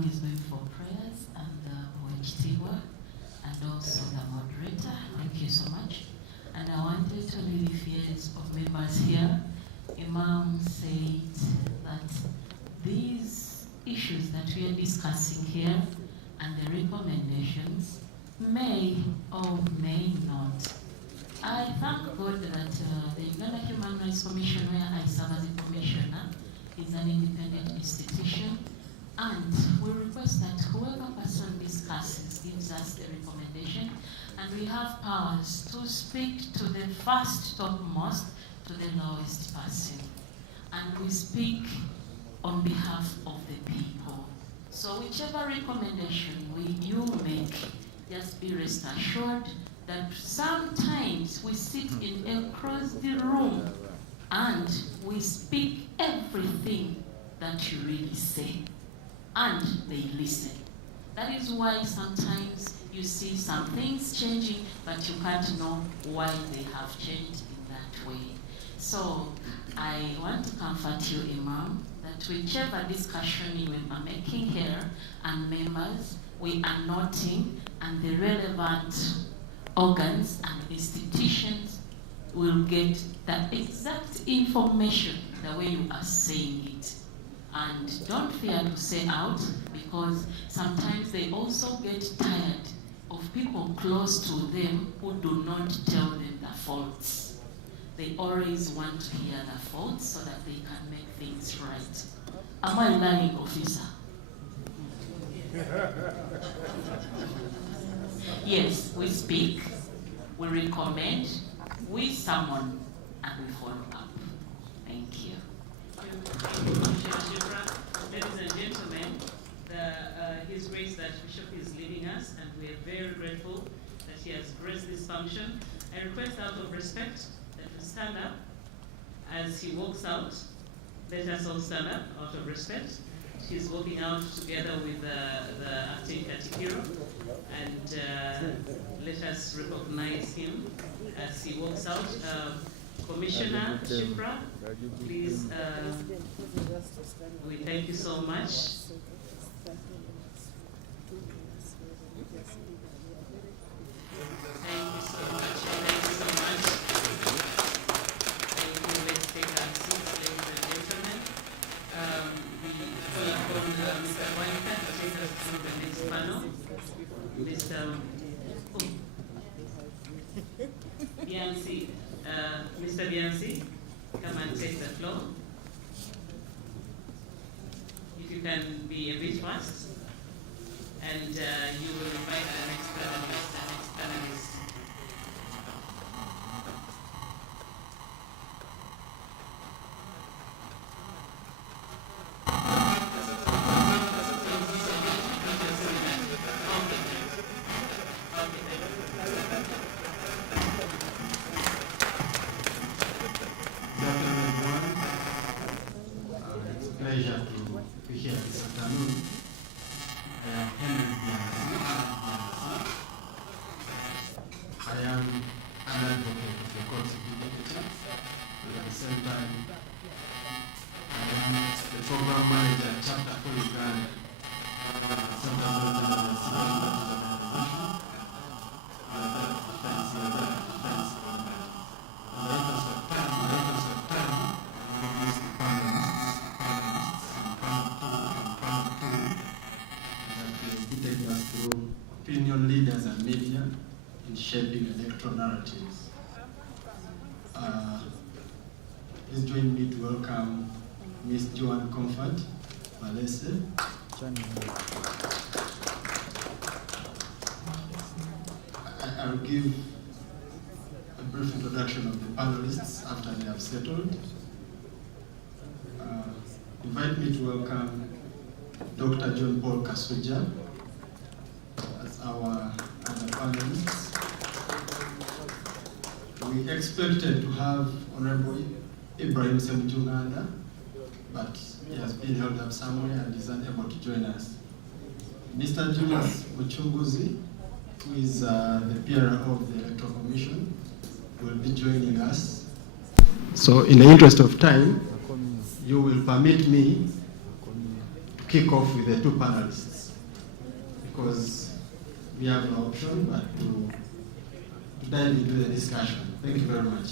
Imam is going for prayers, and Tiwa, and also the moderator. Thank you so much. And I wanted to leave the fears of members here. Imam said that these issues that we are discussing here and the recommendations may or may not. I thank God that the Uganda Human Rights Commission, where I serve as a commissioner, is an independent institution, and we request that whoever person discusses gives us the recommendation, and we have powers to speak to the first topmost to the lowest person, and we speak on behalf of the people. So whichever recommendation you make, just be rest assured that sometimes we sit across the room and we speak everything that you really say, and they listen. That is why sometimes you see some things changing, but you can't know why they have changed in that way. So I want to comfort you, Imam, that whichever discussion you are making here and members, we are noting, and the relevant organs and institutions will get that exact information the way you are saying it. And don't fear to say out, because sometimes they also get tired of people close to them who do not tell them the faults. They always want to hear the faults so that they can make things right. Am I learning, officer? Yes, we speak, we recommend, we summon, and we follow up. Thank you. Ladies and gentlemen, His Grace the Archbishop is leaving us, and we are very grateful that he has graced this function. I request out of respect that we stand up as he walks out. Let us all stand up out of respect. He's walking out together with the acting Katikiro, and let us recognize him as he walks out. Commissioner Shipra, please, we thank you so much. Thank you so much. Thank you so much. Thank you. Let's take our seats, ladies and gentlemen. We call upon Mr. Wanika to take us through the next panel. Mr. Biansi, come and take the floor. If you can be a bit fast, and you will invite the next panelist. Pleasure to be here this afternoon. I am Henry Biansi. I am an advocate of the court's executive, but at the same time, I am the program manager at Chapter for Uganda. Opinion leaders and media in shaping electoral narratives. Please join me to welcome Ms. Joan Comfort Malese. I will give a brief introduction of the panelists after they have settled. Invite me to welcome Dr. John Paul Kasuja as our other panelists. We expected to have Honorable Ibrahim Semjunganda, but he has been held up somewhere and is unable to join us. Mr. Julius Muchunguzi, who is the peer of the Electoral Commission, will be joining us. So in the interest of time, you will permit me to kick off with the two panelists, because we have no option but to dive into the discussion. Thank you very much.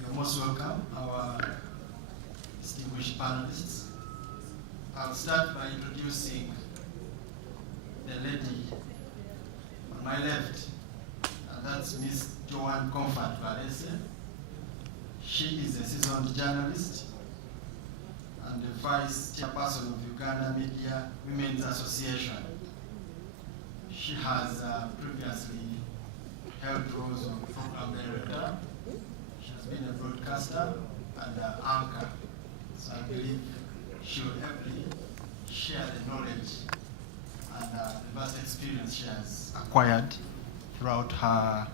You're most welcome, our distinguished panelists. I'll start by introducing the lady on my left, and that's Ms. Joanne Comfort Valese. She is a seasoned journalist and the Vice Chairperson of Uganda Media Women's Association. She has previously held roles of program director. She has been a broadcaster and an anchor. So I believe she will happily share the knowledge and the vast experience she has acquired throughout her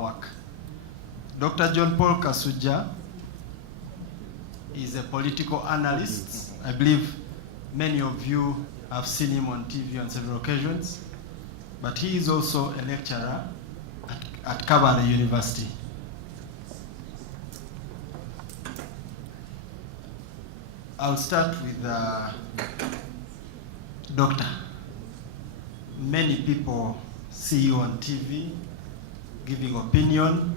work. Dr. John Paul Kasuja is a political analyst. I believe many of you have seen him on TV on several occasions, but he is also a lecturer at Kabale University. I'll start with Doctor. Many people see you on TV giving opinion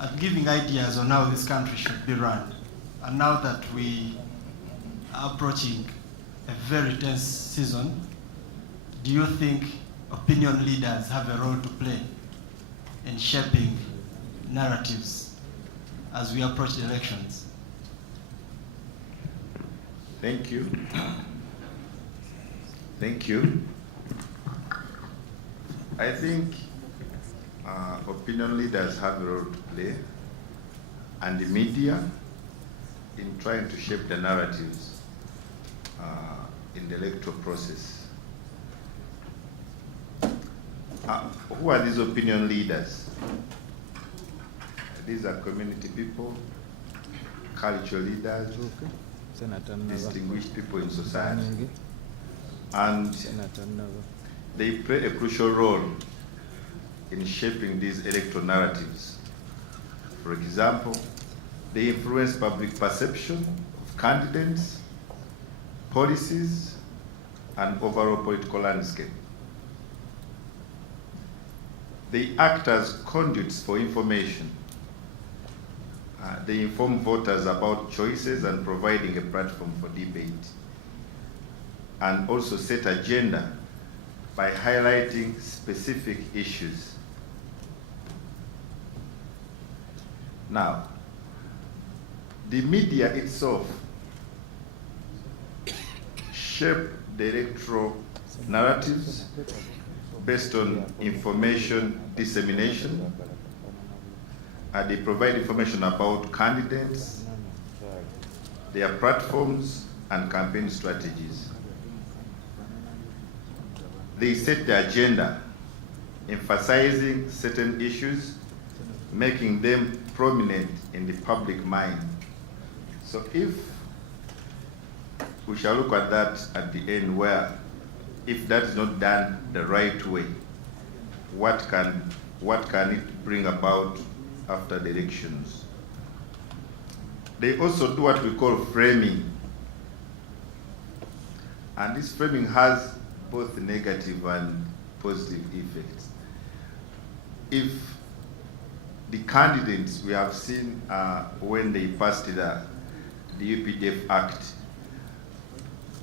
and giving ideas on how this country should be run. And now that we are approaching a very tense season, do you think opinion leaders have a role to play in shaping narratives as we approach the elections? Thank you. Thank you. I think opinion leaders have a role to play, and the media in trying to shape the narratives in the electoral process. Who are these opinion leaders? These are community people, cultural leaders, distinguished people in society, and they play a crucial role in shaping these electoral narratives. For example, they influence public perception of candidates, policies, and overall political landscape. They act as conduits for information. They inform voters about choices and providing a platform for debate, and also set agenda by highlighting specific issues. Now, the media itself shape the electoral narratives based on information dissemination. They provide information about candidates, their platforms, and campaign strategies. They set the agenda, emphasizing certain issues, making them prominent in the public mind. So if we shall look at that at the end, where if that is not done the right way, what can it bring about after the elections? They also do what we call framing. And this framing has both negative and positive effects. If the candidates we have seen when they passed the UPDF Act,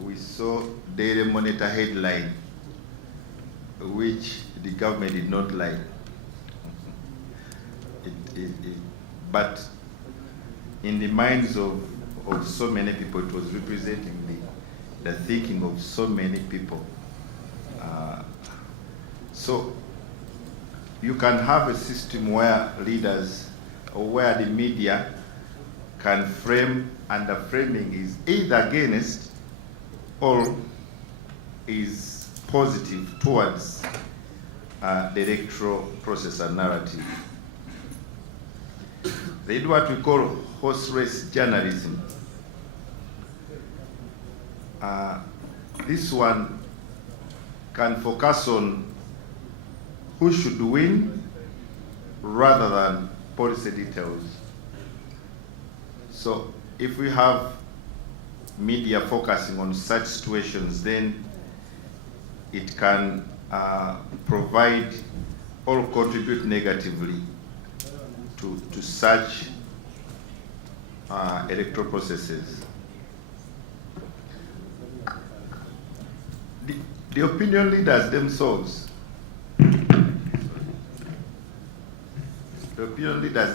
we saw Daily Monitor headline, which the government did not like. But in the minds of so many people, it was representing the thinking of so many people. So you can have a system where leaders or where the media can frame, and the framing is either against or is positive towards the electoral process and narrative. They do what we call horse race journalism. This one can focus on who should win, rather than policy details. So if we have media focusing on such situations, then it can provide or contribute negatively to such electoral processes. The opinion leaders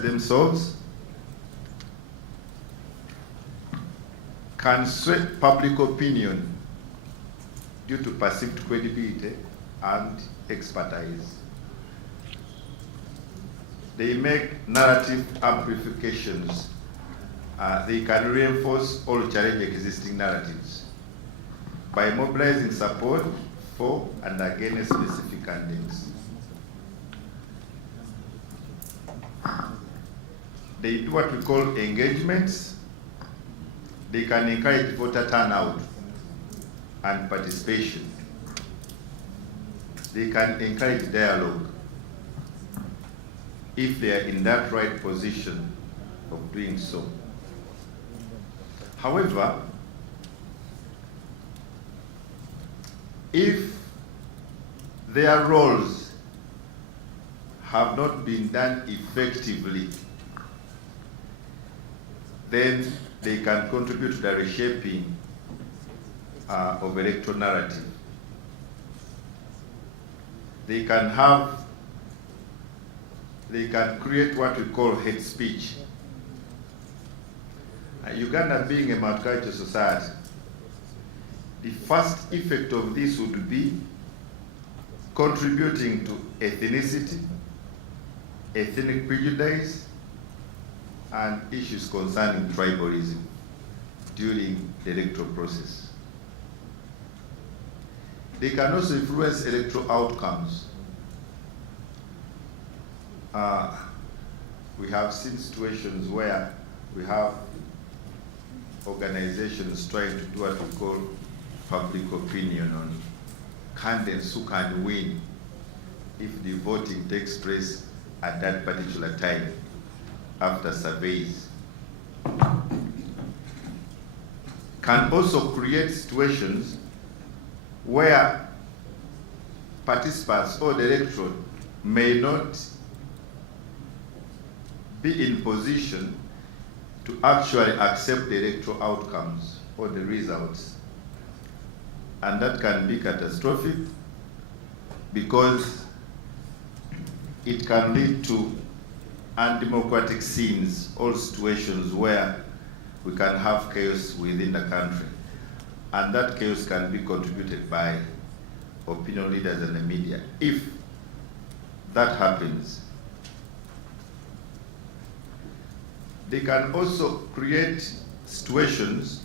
themselves, can sway public opinion due to perceived credibility and expertise. They make narrative amplifications. They can reinforce or challenge existing narratives by mobilizing support for and against specific candidates. They do what we call engagements. They can encourage voter turnout and participation. They can encourage dialogue if they are in that right position of doing so. However, if their roles have not been done effectively, then they can contribute to the reshaping of electoral narrative. They can create what we call hate speech. Uganda being a multicultural society, the first effect of this would be contributing to ethnicity, ethnic prejudice, and issues concerning tribalism during the electoral process. They can also influence electoral outcomes. We have seen situations where we have organizations trying to do what we call public opinion on candidates who can win if the voting takes place at that particular time after surveys. Can also create situations where participants or the electorate may not be in position to actually accept the electoral outcomes or the results. And that can be catastrophic because it can lead to undemocratic scenes or situations where we can have chaos within the country. And that chaos can be contributed by opinion leaders and the media. If that happens, they can also create situations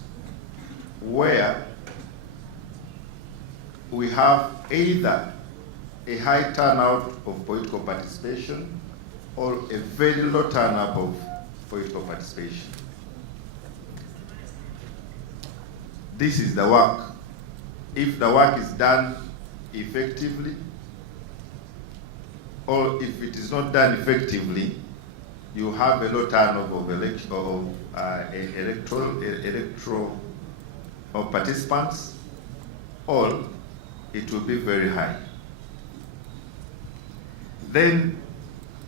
where we have either a high turnout of political participation or a very low turnout of political participation. This is the work. If the work is done effectively, or if it is not done effectively, you have a low turnover of electoral participants, or it will be very high. Then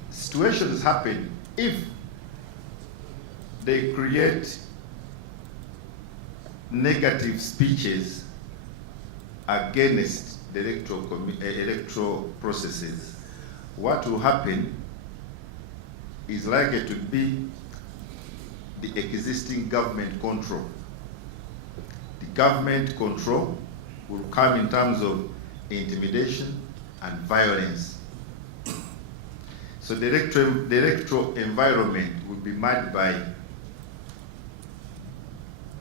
situations happen if they create negative speeches against the electoral processes. What will happen is likely to be the existing government control. The government control will come in terms of intimidation and violence. So the electoral environment will be marked by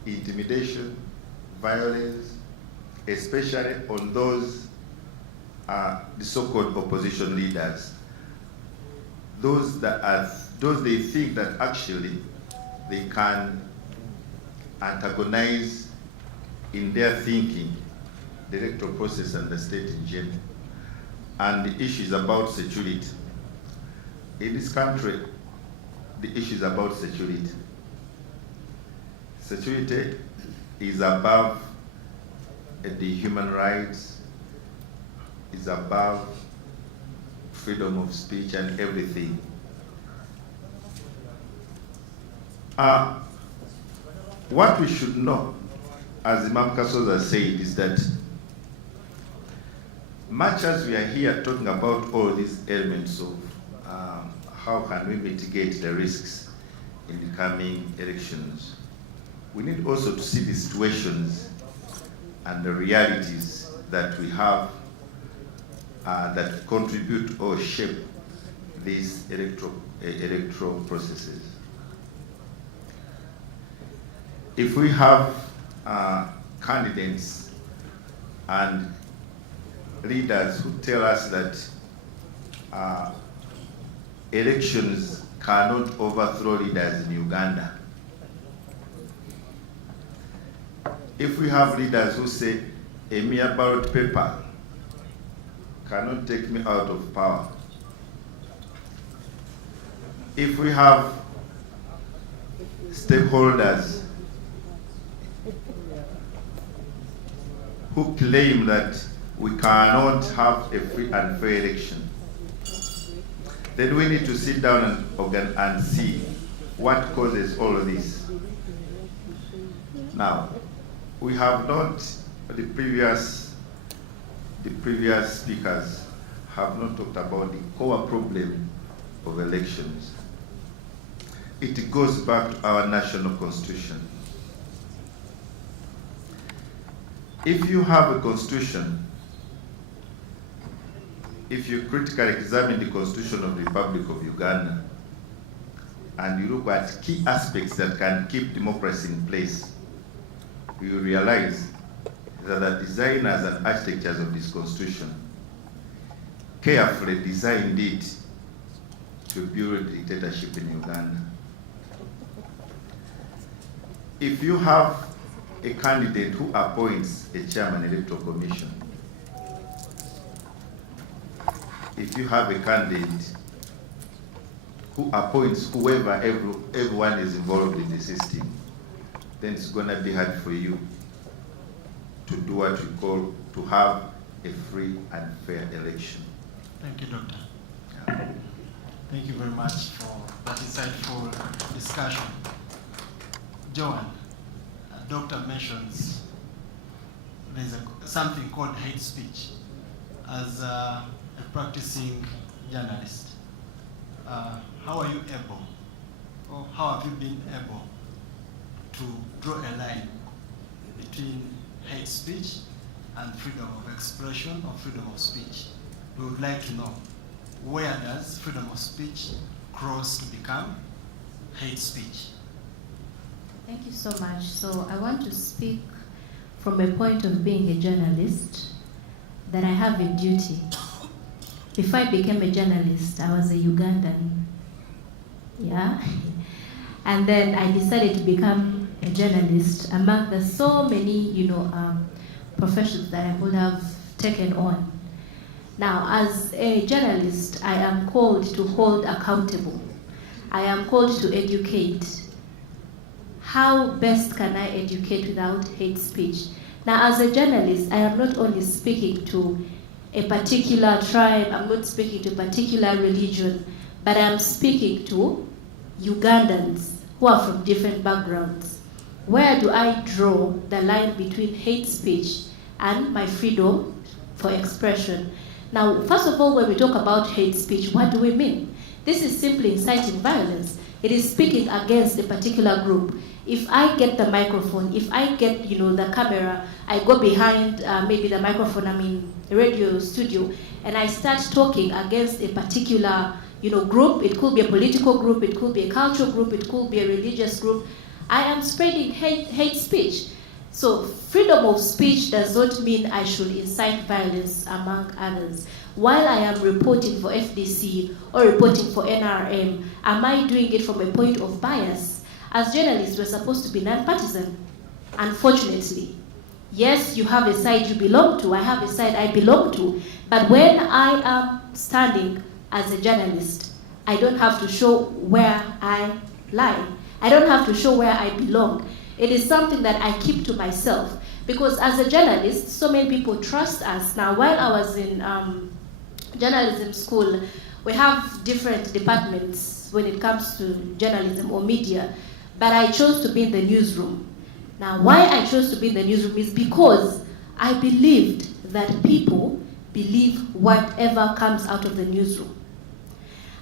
intimidation, violence, especially on those the so-called opposition leaders. Those they think that actually they can antagonize in their thinking the electoral process and the state in general. And the issues about security. in this country, the issue is about security. Security is above the human rights, is above freedom of speech and everything. What we should know, as Imam Kasoza said, is that much as we are here talking about all these elements of how can we mitigate the risks in the coming elections, we need also to see the situations and the realities that we have that contribute or shape these electoral processes. If we have candidates and leaders who tell us that elections cannot overthrow leaders in Uganda, if we have leaders who say a mere ballot paper cannot take me out of power, if we have stakeholders who claim that we cannot have a free and fair election, then we need to sit down and see what causes all of this. Now, we have not, the previous speakers have not talked about the core problem of elections. It goes back to our national constitution. If you have a constitution, if you critically examine the Constitution of the Republic of Uganda and you look at key aspects that can keep democracy in place, you realize that the designers and architects of this Constitution carefully designed it to build dictatorship in Uganda. If you have a candidate who appoints a chairman electoral commission, if you have a candidate who appoints whoever everyone is involved in the system, then it's going to be hard for you to do what we call to have a free and fair election. Thank you, Doctor. Yeah. Thank you very much for that insightful discussion. Joan, Doctor mentions there's something called hate speech. As a practicing journalist, how are you able, or how have you been able to draw a line between hate speech and freedom of expression or freedom of speech? We would like to know, where does freedom of speech cross to become hate speech? Thank you so much. So I want to speak from a point of being a journalist, that I have a duty. Before I became a journalist, I was a Ugandan. Yeah. And then I decided to become a journalist among the so many, professions that I could have taken on. Now, as a journalist, I am called to hold accountable. I am called to educate. How best can I educate without hate speech? Now, as a journalist, I am not only speaking to a particular tribe, I'm not speaking to a particular religion, but I'm speaking to Ugandans who are from different backgrounds. Where do I draw the line between hate speech and my freedom for expression? Now, first of all, when we talk about hate speech, what do we mean? This is simply inciting violence. It is speaking against a particular group. If I get the microphone, if I get, the camera, I go behind maybe the microphone, I'm in a radio studio, and I start talking against a particular, group. It could be a political group, it could be a cultural group, it could be a religious group. I am spreading hate speech. So freedom of speech does not mean I should incite violence among others. While I am reporting for FDC or reporting for NRM, am I doing it from a point of bias? As journalists, we're supposed to be non-partisan, unfortunately. Yes, you have a side you belong to, I have a side I belong to, but when I am standing as a journalist, I don't have to show where I lie. I don't have to show where I belong. It is something that I keep to myself. Because as a journalist, so many people trust us. Now, while I was in journalism school, we have different departments when it comes to journalism or media, but I chose to be in the newsroom. Now, why I chose to be in the newsroom is because I believed that people believe whatever comes out of the newsroom.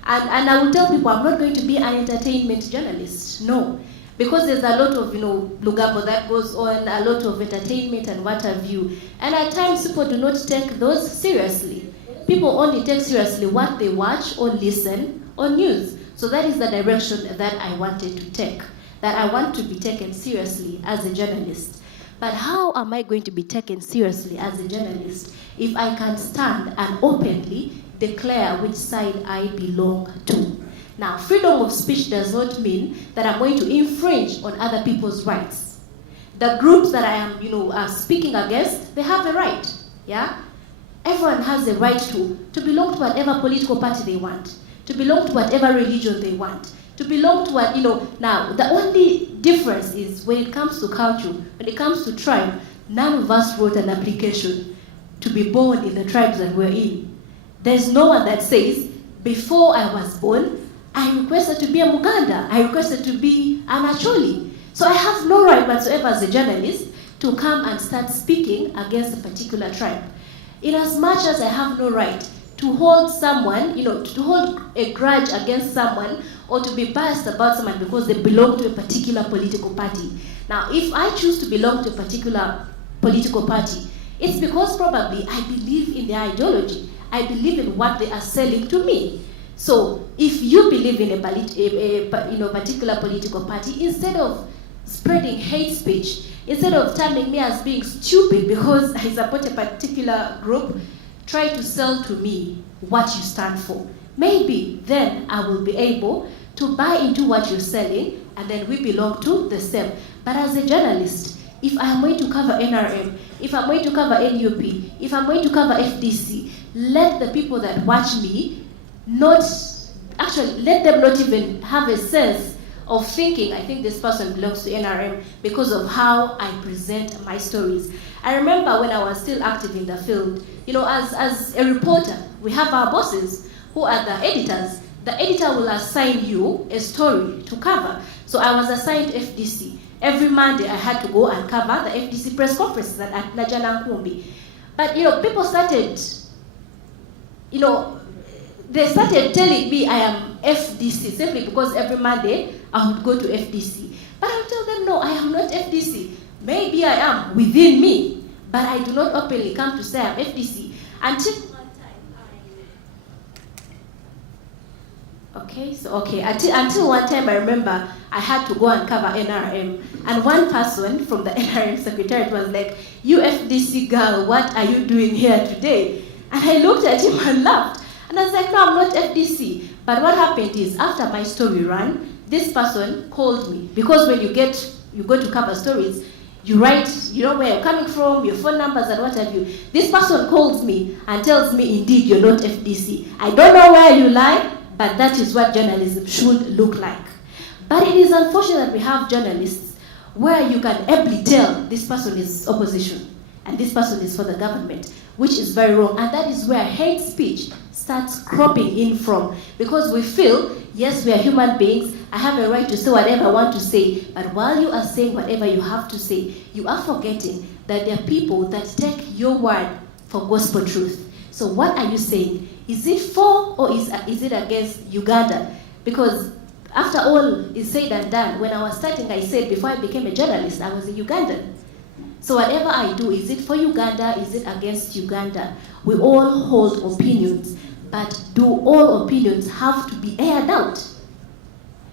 And I will tell people I'm not going to be an entertainment journalist, no. Because there's a lot of, lugabo that goes on, a lot of entertainment and what have you. And at times people do not take those seriously. People only take seriously what they watch or listen on news. So that is the direction that I wanted to take, that I want to be taken seriously as a journalist. But how am I going to be taken seriously as a journalist if I can stand and openly declare which side I belong to? Now, freedom of speech does not mean that I'm going to infringe on other people's rights. The groups that I am, speaking against, they have a right, yeah? Everyone has the right to belong to whatever political party they want, to belong to whatever religion they want, to belong to what, now, the only difference is when it comes to culture, when it comes to tribe, none of us wrote an application to be born in the tribes that we're in. There's no one that says, before I was born, I requested to be a Muganda. I requested to be an Acholi. So I have no right whatsoever as a journalist to come and start speaking against a particular tribe. In as much as I have no right to hold someone, to hold a grudge against someone or to be biased about someone because they belong to a particular political party. Now, if I choose to belong to a particular political party, it's because probably I believe in their ideology. I believe in what they are selling to me. So if you believe in a particular political party, instead of spreading hate speech, instead of terming me as being stupid because I support a particular group, try to sell to me what you stand for. Maybe then I will be able to buy into what you're selling, and then we belong to the same. But as a journalist, if I'm going to cover NRM, if I'm going to cover NUP, if I'm going to cover FDC, let the people that watch me let them not even have a sense of thinking, I think this person belongs to NRM because of how I present my stories. I remember when I was still active in the field, as a reporter, we have our bosses who are the editors. The editor will assign you a story to cover. So I was assigned FDC. Every Monday I had to go and cover the FDC press conferences at Najana Nkumbi. But people started, they started telling me I am FDC simply because every Monday I would go to FDC. But I would tell them, no, I am not FDC. Maybe I am within me, but I do not openly come to say I'm FDC. Until one time until one time I remember I had to go and cover NRM. And one person from the NRM secretariat was like, "You FDC girl, what are you doing here today?" And I looked at him and laughed. And I was like, no, I'm not FDC. But what happened is, after my story ran, this person called me. Because when you go to cover stories, you write, where you're coming from, your phone numbers and what have you. This person calls me and tells me, indeed, you're not FDC. I don't know where you lie, but that is what journalism should look like. But it is unfortunate that we have journalists where you can ably tell this person is opposition and this person is for the government, which is very wrong. And that is where hate speech starts cropping in from. Because we feel, yes, we are human beings, I have a right to say whatever I want to say, but while you are saying whatever you have to say, you are forgetting that there are people that take your word for gospel truth. So what are you saying? Is it for or is it against Uganda? Because after all is said and done, when I was starting, I said before I became a journalist, I was a Ugandan. So whatever I do, is it for Uganda, is it against Uganda? We all hold opinions, but do all opinions have to be aired out?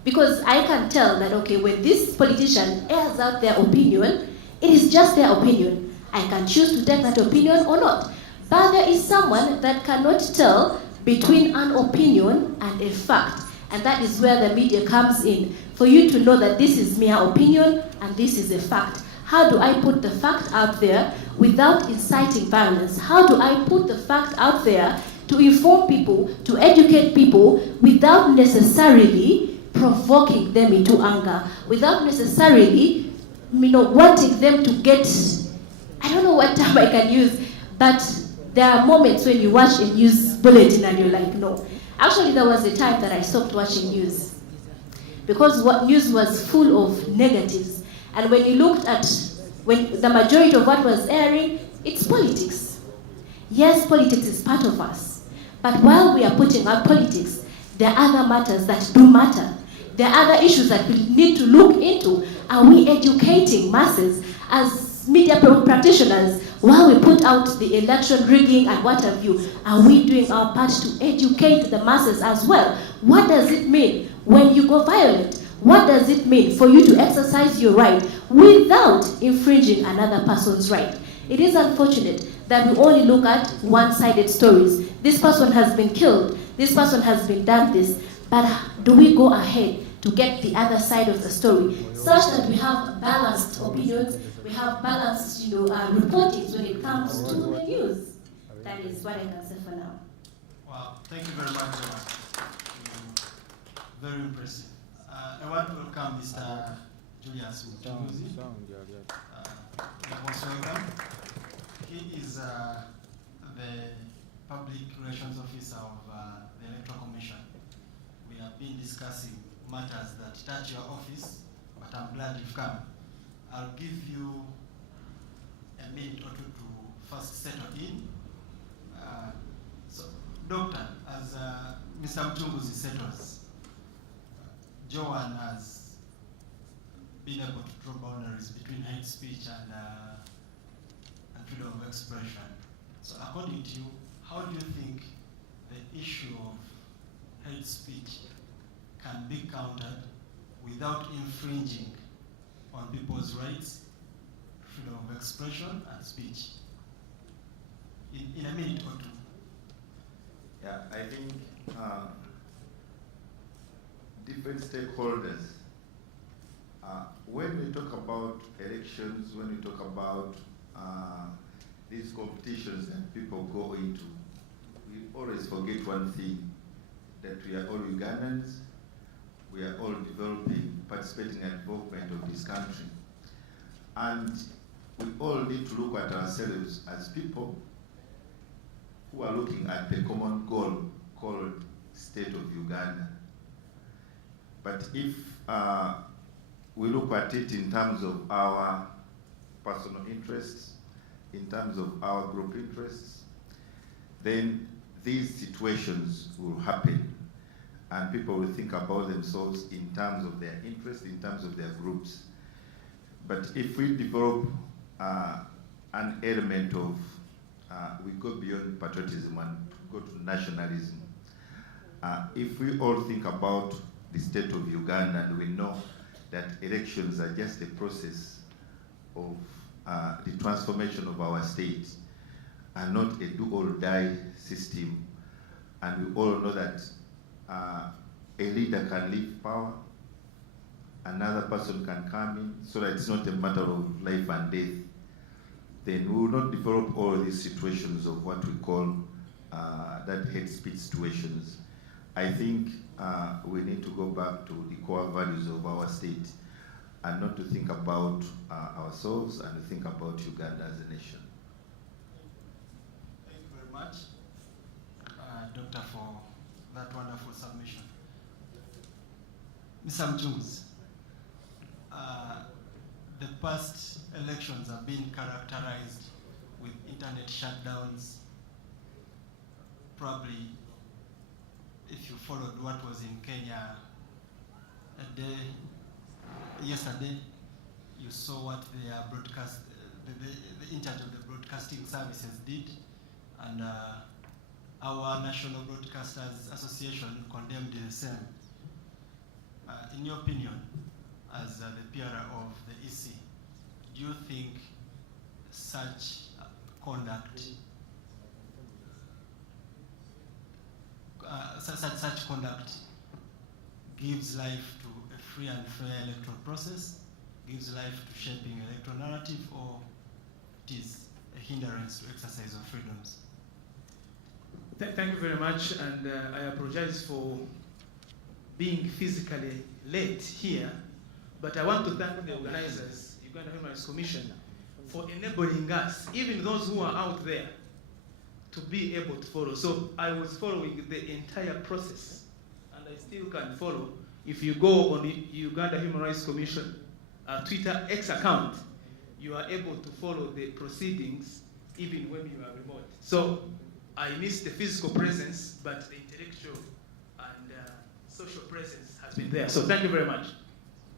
Because I can tell that, okay, when this politician airs out their opinion, it is just their opinion. I can choose to take that opinion or not. But there is someone that cannot tell between an opinion and a fact. And that is where the media comes in, for you to know that this is mere opinion and this is a fact. How do I put the fact out there without inciting violence? How do I put the fact out there to inform people, to educate people without necessarily provoking them into anger, without necessarily, wanting them to get, I don't know what term I can use, but there are moments when you watch a news bulletin and you're like, no. Actually, there was a time that I stopped watching news because what news was full of negatives. And when you looked at, when the majority of what was airing, it's politics. Yes, politics is part of us. But while we are putting out politics, there are other matters that do matter. There are other issues that we need to look into. Are we educating masses as media practitioners while we put out the election rigging and what have you? Are we doing our part to educate the masses as well? What does it mean when you go violent? What does it mean for you to exercise your right without infringing another person's right? It is unfortunate that we only look at one-sided stories. This person has been killed. This person has been done this. But do we go ahead to get the other side of the story such that we have balanced opinions, we have balanced, reportings when it comes to the news? That is what I can say for now. Wow, thank you very much, Joanne. Very impressive. I want to welcome Mr. Julius Muchunguzi. Most welcome. He is the Public Relations Officer of the Electoral Commission. We have been discussing matters that touch your office, but I'm glad you've come. I'll give you a minute or two to first settle in. So, Doctor, as Mr. Mchunguzi settles, Joanne has been able to draw boundaries between hate speech and freedom of expression. So according to you, how do you think the issue of hate speech can be countered without infringing on people's rights, freedom of expression and speech? In a minute or two. Yeah, I think different stakeholders, when we talk about elections, when we talk about these competitions that people go into, we always forget one thing, that we are all Ugandans, we are all developing, participating in the development of this country. And we all need to look at ourselves as people who are looking at the common goal called State of Uganda. But if we look at it in terms of our personal interests, in terms of our group interests, then these situations will happen and people will think about themselves in terms of their interests, in terms of their groups. But if we develop an element of, we go beyond patriotism and go to nationalism, if we all think about the state of Uganda and we know that elections are just a process of the transformation of our state and not a do-or-die system, and we all know that a leader can leave power, another person can come in, so that it's not a matter of life and death, then we will not develop all these situations of what we call that hate speech situations. I think we need to go back to the core values of our state and not to think about ourselves and to think about Uganda as a nation. Thank you very much, Doctor, for that wonderful submission. Mr. Mchunguzi, the past elections have been characterized with internet shutdowns. Probably, if you followed what was in Kenya yesterday, you saw what their broadcast, the in charge of the broadcasting services did, and our National Broadcasters Association condemned the same. In your opinion, as the PRO of the EC, do you think such conduct, such conduct gives life to a free and fair electoral process, gives life to shaping electoral narrative, or it is a hindrance to exercise of freedoms? Thank you very much, and I apologize for being physically late here, but I want to thank the organizers, Uganda Human Rights Commission, for enabling us, even those who are out there, to be able to follow. So I was following the entire process, and I still can follow. If you go on the Uganda Human Rights Commission Twitter X account, you are able to follow the proceedings even when you are remote. So I miss the physical presence, but the intellectual and social presence has been there. So thank you very much.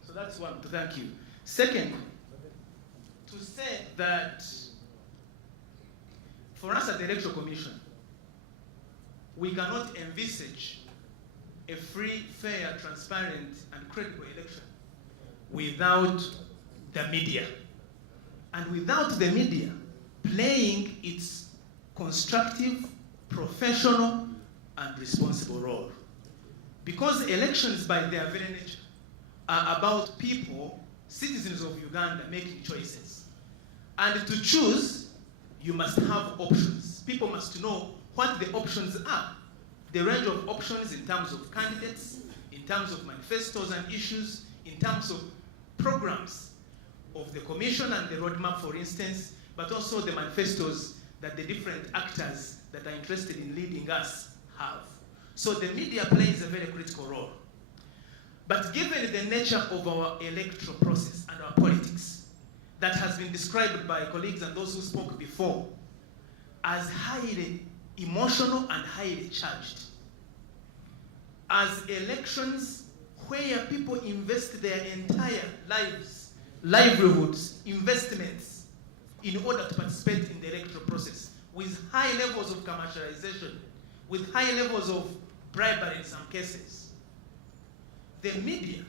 So that's one, to thank you. Second, to say that for us at the Electoral Commission, we cannot envisage a free, fair, transparent, and credible election without the media. And without the media playing its constructive, professional, and responsible role. Because elections by their very nature are about people, citizens of Uganda, making choices. And to choose, you must have options. People must know what the options are. The range of options in terms of candidates, in terms of manifestos and issues, in terms of programs of the Commission and the roadmap, for instance, but also the manifestos that the different actors that are interested in leading us have. So the media plays a very critical role. But given the nature of our electoral process and our politics that has been described by colleagues and those who spoke before as highly emotional and highly charged, as elections where people invest their entire lives, livelihoods, investments in order to participate in the electoral process with high levels of commercialization, with high levels of bribery in some cases. The media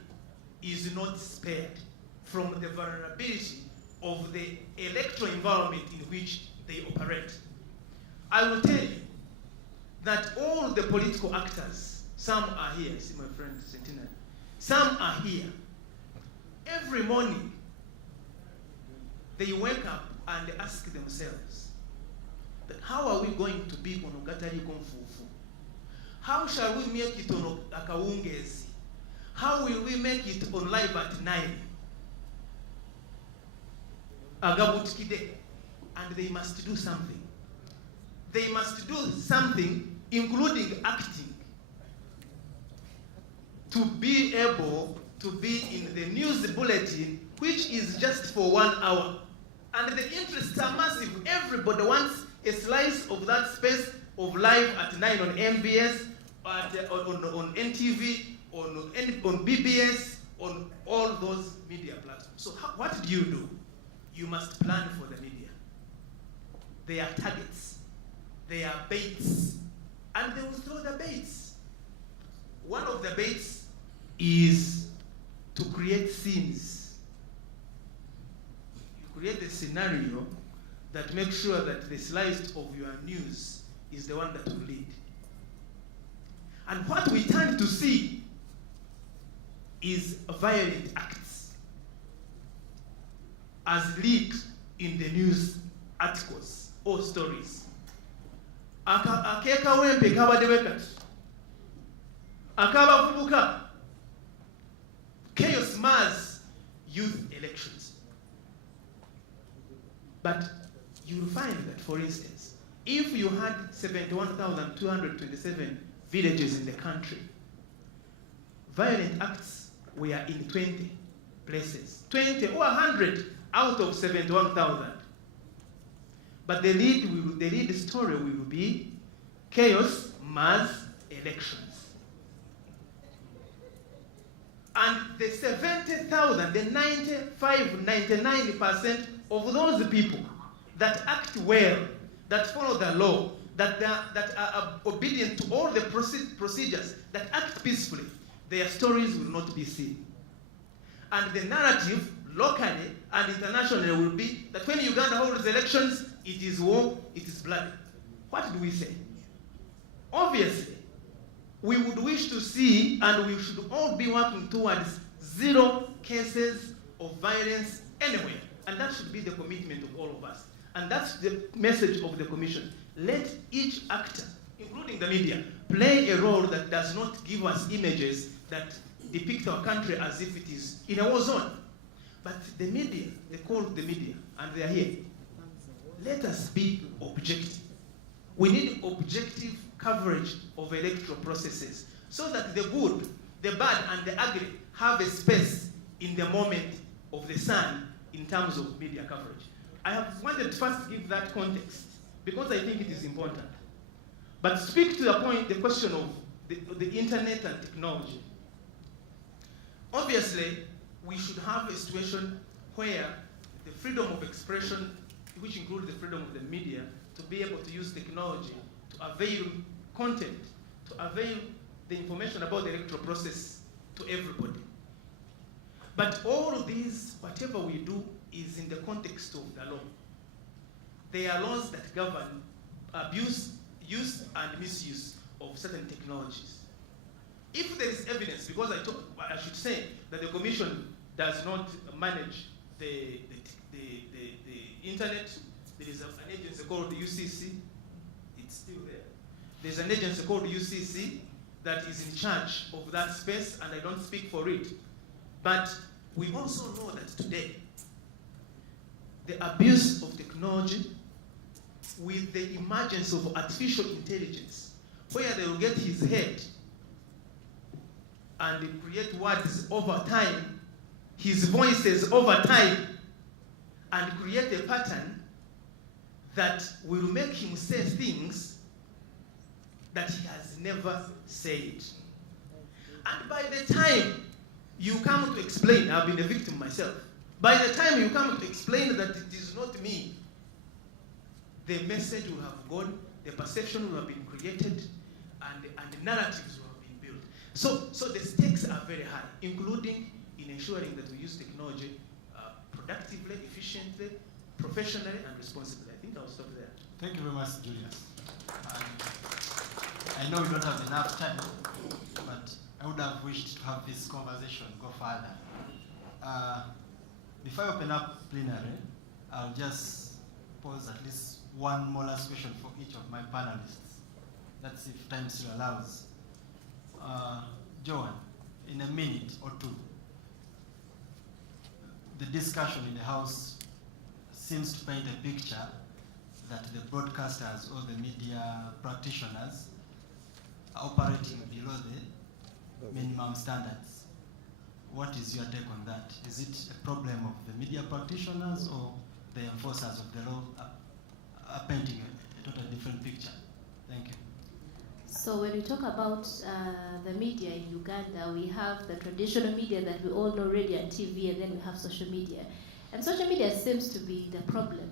is not spared from the vulnerability of the electoral environment in which they operate. I will tell you that all the political actors, some are here, see my friend Sentina, some are here. Every morning, they wake up and they ask themselves, that how are we going to be on Ogatari Konfufu? How shall we make it on Akawungezi? How will we make it on Live at 9? Agabutkide. And they must do something. They must do something, including acting, to be able to be in the news bulletin, which is just for 1 hour. And the interests are massive. Everybody wants a slice of that space of Live at 9 on MBS, on NTV, on BBS, on all those media platforms. So what do? You must plan for the media. They are targets. They are baits. And they will throw the baits. One of the baits is to create scenes. You create a scenario that makes sure that the slice of your news is the one that will lead. And what we tend to see is violent acts as leaked in the news articles or stories. Akeka wempe kabadde wekati. Akabavubuka. Chaos mars youth elections. But you'll find that, for instance, if you had 71,227 villages in the country, violent acts were in 20 places. 20 or 100 out of 71,000. But the lead story will be chaos mass elections. And the 70,000, the 99% of those people that act well, that follow the law, that are obedient to all the procedures, that act peacefully, their stories will not be seen. And the narrative, locally and internationally, will be that when Uganda holds elections, it is war, it is blood. What do we say? Obviously, we would wish to see, and we should all be working towards 0 cases of violence anywhere. And that should be the commitment of all of us. And that's the message of the Commission. Let each actor including the media, play a role that does not give us images that depict our country as if it is in a war zone. But the media, they call the media, and they are here. Let us be objective. We need objective coverage of electoral processes so that the good, the bad, and the ugly have a space in the moment of the sun in terms of media coverage. I have wanted to first give that context because I think it is important. But speak to the point, the question of the internet and technology. Obviously, we should have a situation where the freedom of expression, which includes the freedom of the media, to be able to use technology to avail content, to avail the information about the electoral process to everybody. But all of these, whatever we do, is in the context of the law. There are laws that govern abuse, use, and misuse of certain technologies. If there is evidence, because I should say that the Commission does not manage the internet, there is an agency called the UCC, it's still there. There's an agency called UCC that is in charge of that space, and I don't speak for it. But we also know that today, the abuse of technology with the emergence of artificial intelligence, where they will get his head and create words over time, his voices over time, and create a pattern that will make him say things that he has never said. And by the time you come to explain, I've been a victim myself, by the time you come to explain that it is not me, the message will have gone, the perception will have been created, and the narratives will have been built. So the stakes are very high, including in ensuring that we use technology productively, efficiently, professionally, and responsibly. I think I'll stop there. Thank you very much, Julius. I know we don't have enough time, but I would have wished to have this conversation go further. Before I open up plenary, I'll just pose at least one more last question for each of my panelists. That's if time still allows. Joan, in a minute or two, the discussion in the House seems to paint a picture that the broadcasters or the media practitioners are operating below the minimum standards. What is your take on that? Is it a problem of the media practitioners or the enforcers of the law are painting a totally different picture? Thank you. So when we talk about the media in Uganda, we have the traditional media that we all know, radio and TV, and then we have social media. And social media seems to be the problem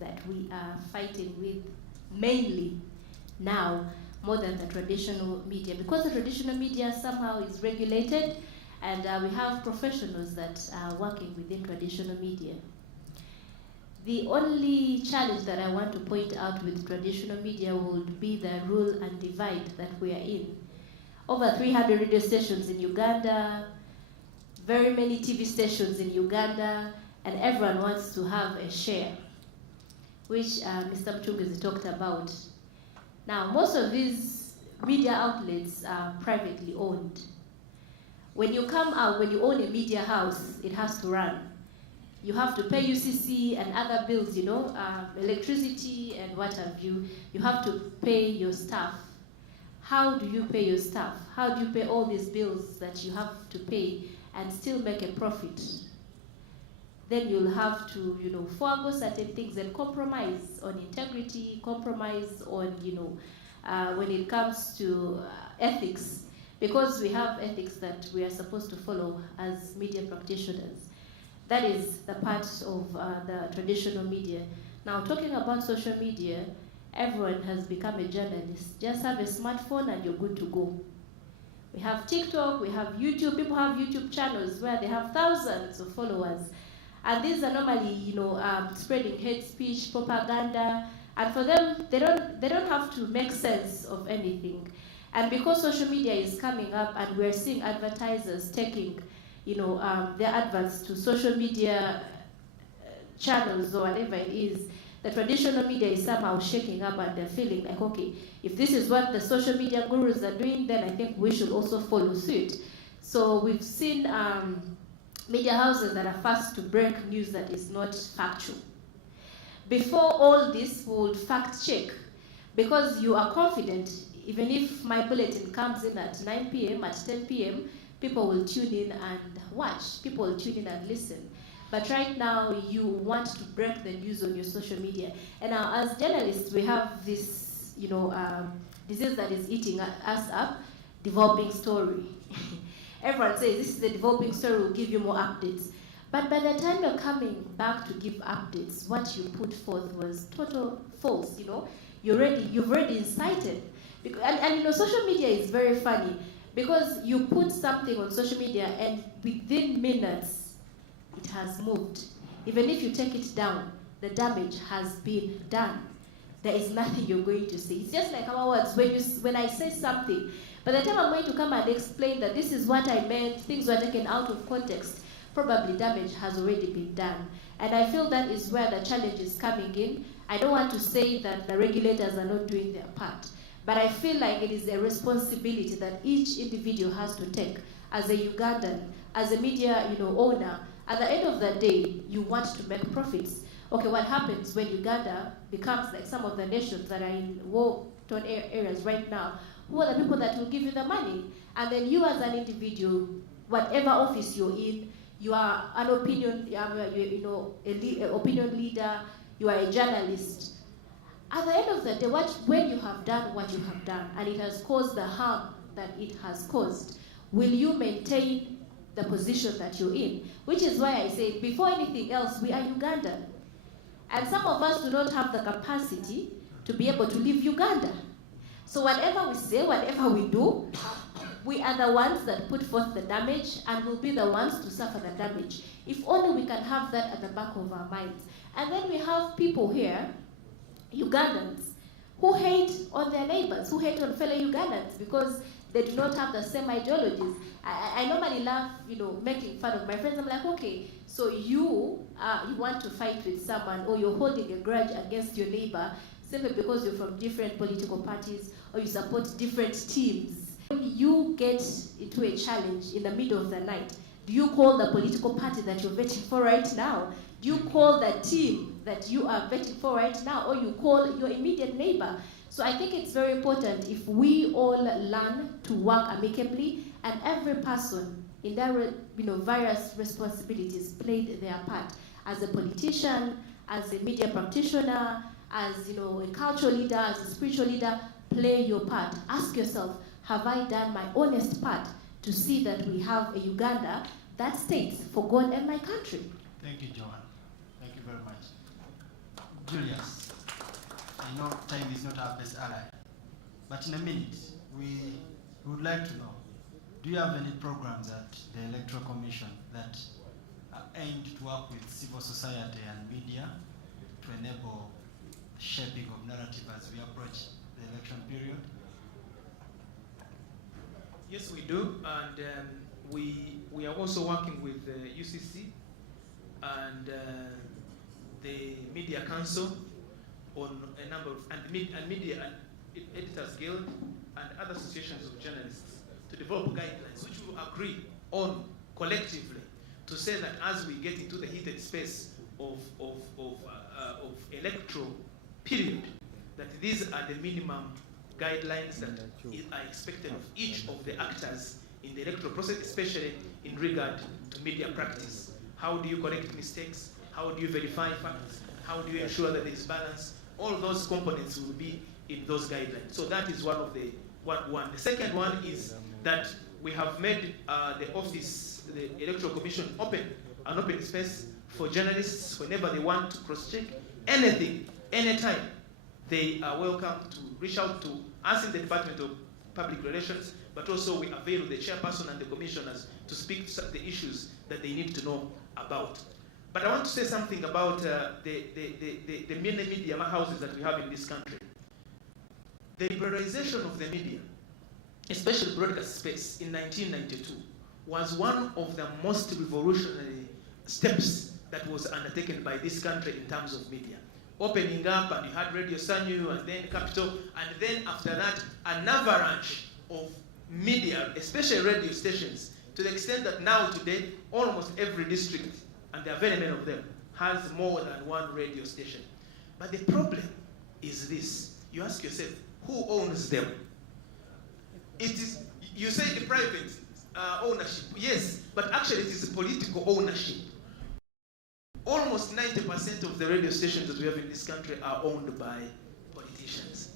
that we are fighting with mainly now, more than the traditional media, because the traditional media somehow is regulated, and we have professionals that are working within traditional media. The only challenge that I want to point out with traditional media would be the rule and divide that we are in. Over 300 radio stations in Uganda, very many TV stations in Uganda, and everyone wants to have a share, which Mr. Mchunguzi talked about. Now, most of these media outlets are privately owned. When you come out, when you own a media house, it has to run. You have to pay UCC and other bills, you know, electricity and what have you. You have to pay your staff. How do you pay your staff? How do you pay all these bills that you have to pay and still make a profit? Then you'll have to, you know, forego certain things and compromise on integrity, compromise on, you know, when it comes to ethics, because we have ethics that we are supposed to follow as media practitioners. That is the part of the traditional media. Now, talking about social media, everyone has become a journalist. Just have a smartphone and you're good to go. We have TikTok, we have YouTube. People have YouTube channels where they have thousands of followers. And these are normally, you know, spreading hate speech, propaganda. And for them, they don't have to make sense of anything. And because social media is coming up and we're seeing advertisers taking, you know, their adverts to social media channels or whatever it is, the traditional media is somehow shaking up and they're feeling like, okay, if this is what the social media gurus are doing, then I think we should also follow suit. So we've seen media houses that are fast to break news that is not factual. Before all this, we would fact check, because you are confident, even if my bulletin comes in at 9 p.m., at 10 p.m., people will tune in and watch, people will tune in and listen. But right now, you want to break the news on your social media. And now, as journalists, we have this, disease that is eating us up, developing story. Everyone says, this is the developing story, will give you more updates. But by the time you're coming back to give updates, what you put forth was total false, You've already incited. And social media is very funny, because you put something on social media and within minutes, it has moved. Even if you take it down, the damage has been done. There is nothing you're going to see. It's just like our words. When I say something, by the time I'm going to come and explain that this is what I meant, things were taken out of context, probably damage has already been done. And I feel that is where the challenge is coming in. I don't want to say that the regulators are not doing their part, but I feel like it is a responsibility that each individual has to take. As a Ugandan, as a media owner, at the end of the day, you want to make profits. Okay, what happens when Uganda becomes like some of the nations that are in war-torn areas right now? Who are the people that will give you the money? And then you as an individual, whatever office you're in, you are an opinion, opinion leader, you are a journalist. At the end of the day, when you have done what you have done, and it has caused the harm that it has caused, will you maintain the position that you're in? Which is why I say, before anything else, we are Ugandan. And some of us do not have the capacity to be able to leave Uganda. So whatever we say, whatever we do, we are the ones that put forth the damage and will be the ones to suffer the damage. If only we can have that at the back of our minds. And then we have people here, Ugandans, who hate on their neighbors, who hate on fellow Ugandans because they do not have the same ideologies. I normally love, making fun of my friends. I'm like, okay, so you want to fight with someone, or you're holding a grudge against your neighbor simply because you're from different political parties or you support different teams. When you get into a challenge in the middle of the night, do you call the political party that you're voting for right now? Do you call the team that you are voting for right now, or you call your immediate neighbor? So I think it's very important if we all learn to work amicably, and every person in their various responsibilities played their part. As a politician, as a media practitioner, as a cultural leader, as a spiritual leader, play your part. Ask yourself, have I done my honest part to see that we have a Uganda that stands for God and my country? Thank you, Joanne. Thank you very much. Julius, I know time is not our best ally, but in a minute, we would like to know, do you have any programs at the Electoral Commission that are aimed to work with civil society and media to enable the shaping of narrative as we approach the election period? Yes, we do, and we are also working with the UCC and the Media Council on a number of, and Media and Editors Guild and other associations of journalists to develop guidelines which we will agree on collectively to say that as we get into the heated space of electoral period, that these are the minimum guidelines that are expected of each of the actors in the electoral process, especially in regard to media practice. How do you correct mistakes? How do you verify facts? How do you ensure that there is balance? All those components will be in those guidelines. So that is one of the one. The second one is that we have made the office, the Electoral Commission, an open space for journalists whenever they want to cross-check anything, anytime. They are welcome to reach out to us in the Department of Public Relations, but also we avail the chairperson and the commissioners to speak to the issues that they need to know about. But I want to say something about the many media houses that we have in this country. The liberalization of the media, especially broadcast space, in 1992 was one of the most revolutionary steps that was undertaken by this country in terms of media. opening up, and you had Radio Sanyu, and then Capital, and then after that, an avalanche of media, especially radio stations, to the extent that now today, almost every district, and there are very many of them, has more than one radio station. But the problem is this. You ask yourself, who owns them? It is, you say the private ownership, yes, but actually it is political ownership. Almost 90% of the radio stations that we have in this country are owned by politicians.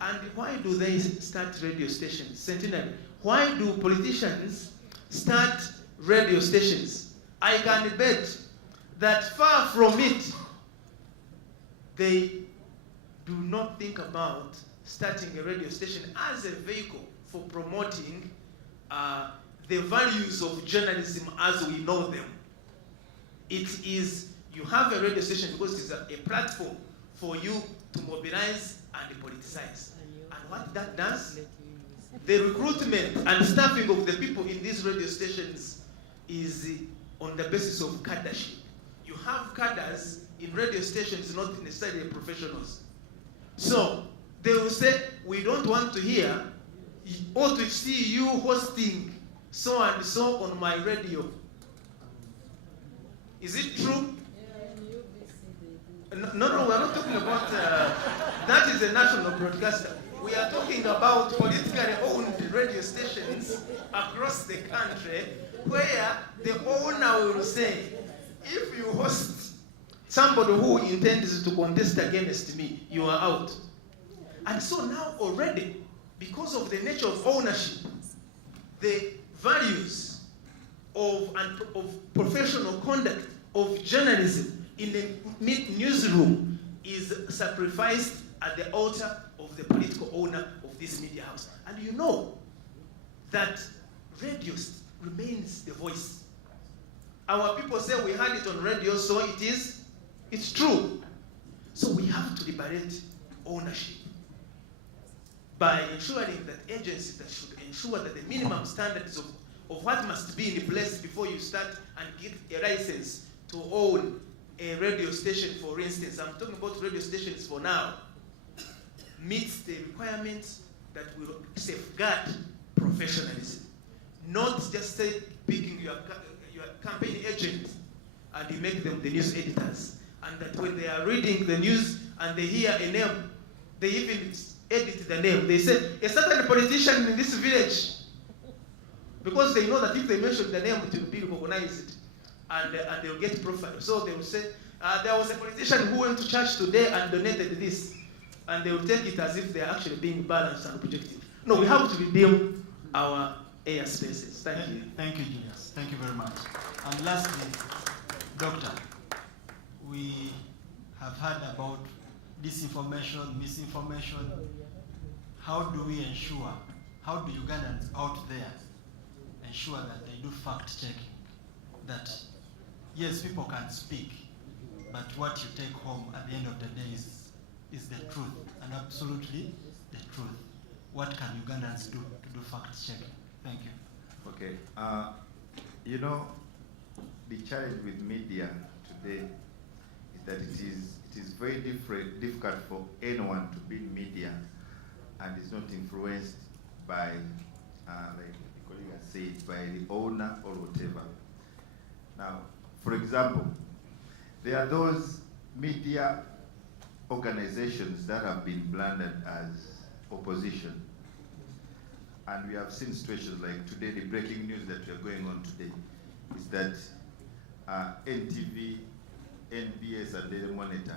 And why do they start radio stations? Centenary, why do politicians start radio stations? I can bet that far from it, they do not think about starting a radio station as a vehicle for promoting the values of journalism as we know them. It is, you have a radio station because it's a platform for you to mobilize and politicize. And what that does, the recruitment and staffing of the people in these radio stations is on the basis of cadreship. You have cadres in radio stations, not necessarily professionals. So they will say, we don't want to hear or to see you hosting so and so on my radio. Is it true? No, we're not talking about, that is a national broadcaster. We are talking about politically owned radio stations across the country where the owner will say, if you host somebody who intends to contest against me, you are out. And so now already, because of the nature of ownership, the values of professional conduct of journalism in the newsroom is sacrificed at the altar of the political owner of this media house. And you know that radio remains the voice. Our people say we had it on radio, so it's true. So we have to liberate ownership by ensuring that agencies that should ensure that the minimum standards of what must be in place before you start and get a license to own a radio station, for instance, I'm talking about radio stations for now, meets the requirements that will safeguard professionalism. Not just picking your campaign agent and you make them the news editors. And that when they are reading the news and they hear a name, they even edit the name. They say, a certain politician in this village. Because they know that if they mention the name, it will be recognized and they'll get profile. So they will say, there was a politician who went to church today and donated this. And they will take it as if they are actually being balanced and objective. No, we have to redeem our air spaces. Thank you. Thank you, Julius. Thank you very much. And lastly, Doctor, we have heard about disinformation, misinformation. How do we ensure, how do Ugandans out there ensure that they do fact-checking? That, yes, people can speak, but what you take home at the end of the day is the truth, and absolutely the truth. What can Ugandans do to do fact-checking? Thank you. Okay. You know, the challenge with media today is that it is very difficult for anyone to be in media and is not influenced by, like the colleague has said, by the owner or whatever. Now, for example, there are those media organizations that have been branded as opposition. And we have seen situations like today, the breaking news that we are going on today is that NTV, NBS, and Daily Monitor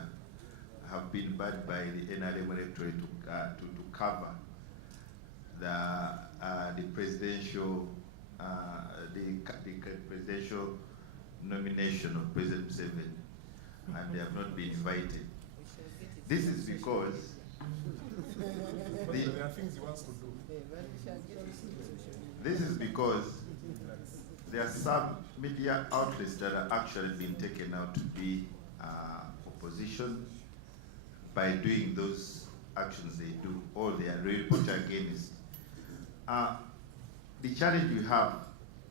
have been banned by the NRM Electoral to cover the presidential presidential nomination of President Museveni, and they have not been invited. This is because there are some media outlets that are actually being taken out to be opposition by doing those actions they do, or they are reported against. The challenge we have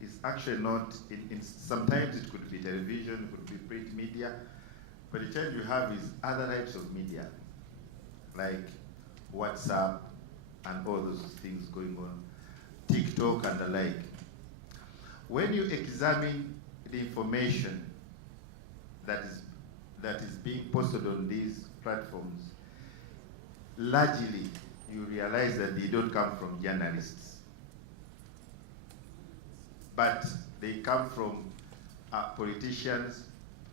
is actually not, sometimes it could be television, it could be print media, But the challenge you have is other types of media, like WhatsApp and all those things going on, TikTok and the like. When you examine the information that is being posted on these platforms, largely you realize that they don't come from journalists, but they come from politicians,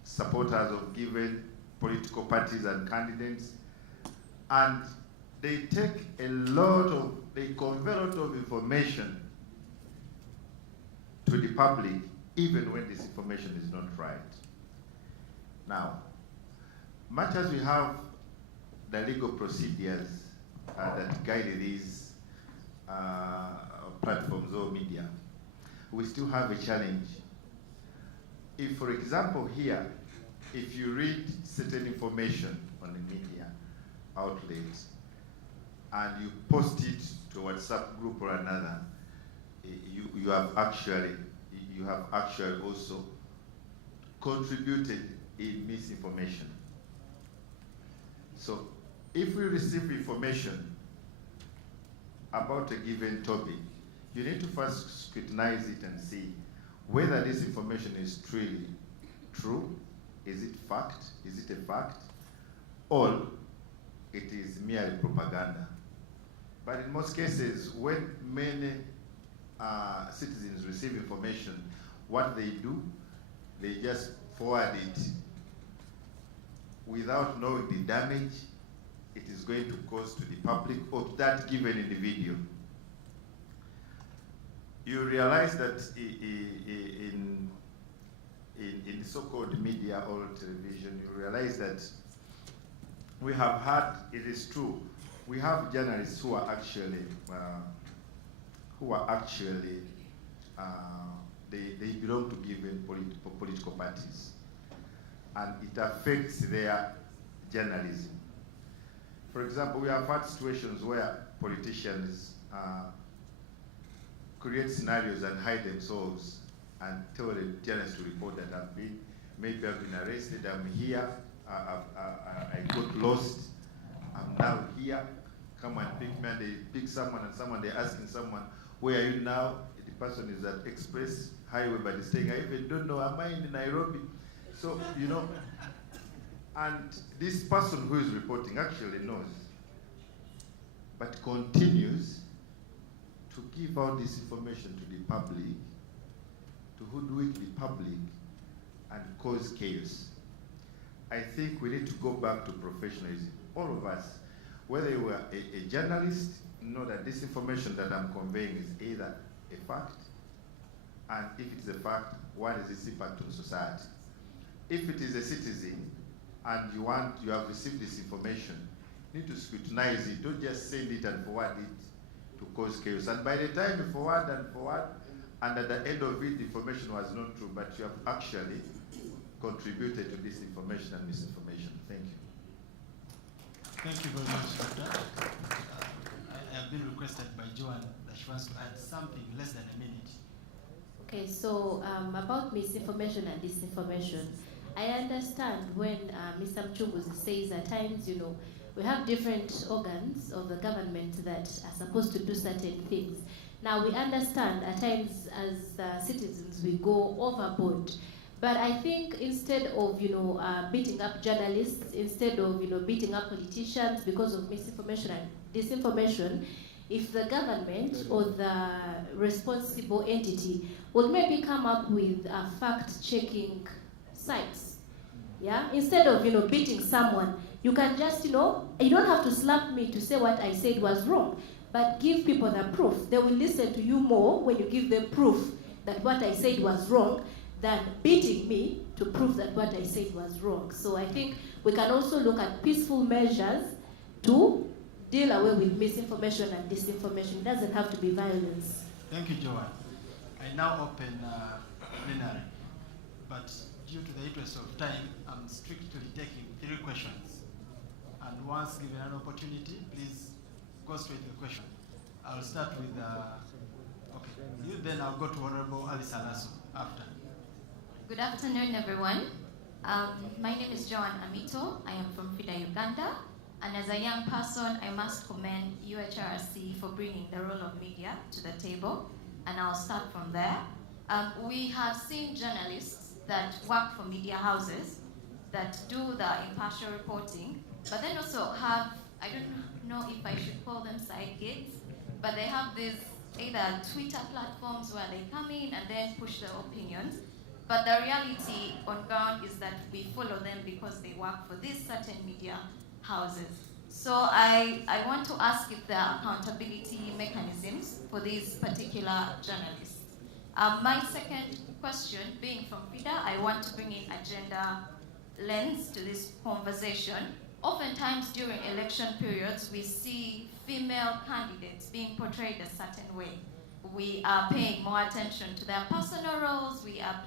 supporters of given political parties and candidates, and they convey a lot of information to the public, even when this information is not right. Now, much as we have the legal procedures that guide these platforms or media, we still have a challenge. If, for example, here, if you read certain information on the media outlets and you post it to a WhatsApp group or another, you have actually also contributed in misinformation. So if we receive information about a given topic, you need to first scrutinize it and see whether this information is truly true. Is it fact? Is it a fact? Or it is merely propaganda. But in most cases, when many citizens receive information, what they do, they just forward it without knowing the damage it is going to cause to the public or to that given individual. You realize that in the so-called media or television, you realize that we have had, it is true, we have journalists who are actually, they belong to given political parties, and it affects their journalism. For example, we have had situations where politicians create scenarios and hide themselves and tell the journalists to report that maybe I've been arrested, I'm here, I got lost, I'm now here, come and pick me, and they pick someone and they're asking someone, where are you now? The person is at Express Highway, but he's saying, I even don't know, am I in Nairobi? So, you know, and this person who is reporting actually knows, but continues to give out this information to the public, to hoodwink the public, and cause chaos. I think we need to go back to professionalism. All of us, whether you were a journalist, know that this information that I'm conveying is either a fact, and if it's a fact, what is its impact on society? If it is a citizen, and you have received this information, you need to scrutinize it. Don't just send it and forward it to cause chaos. And by the time you forward, and at the end of it, the information was not true, but you have actually contributed to this information and misinformation. Thank you. Thank you very much, Doctor. I have been requested by Joanne that she wants to add something less than a minute. Okay, so about misinformation and disinformation, I understand when Mr. Mchunguzi says at times, you know, we have different organs of the government that are supposed to do certain things. Now, we understand at times as citizens we go overboard. But I think instead of, you know, beating up journalists, instead of, you know, beating up politicians because of misinformation and disinformation, if the government or the responsible entity would maybe come up with fact-checking sites, yeah? Instead of, you know, beating someone, you can just, you know, you don't have to slap me to say what I said was wrong, but give people the proof. They will listen to you more when you give them proof that what I said was wrong than beating me to prove that what I said was wrong. So I think we can also look at peaceful measures to deal away with misinformation and disinformation. It doesn't have to be violence. Thank you, Joanne. I now open plenary, but due to the interest of time, I'm strictly taking 3 questions. And once given an opportunity, please go straight to the question. I'll start with, okay, then I'll go to Honorable Alice Alaso after. Good afternoon, everyone. My name is Joan Amito. I am from FIDA, Uganda. And as a young person, I must commend UHRC for bringing the role of media to the table. And I'll start from there. We have seen journalists that work for media houses that do the impartial reporting, but then also have, I don't know if I should call them side gigs, but they have these either Twitter platforms where they come in and then push their opinions. But the reality on ground is that we follow them because they work for these certain media houses. So I want to ask if there are accountability mechanisms for these particular journalists. My second question, being from FIDA, I want to bring in a gender lens to this conversation. Oftentimes during election periods, we see female candidates being portrayed a certain way. We are paying more attention to their personal roles, we are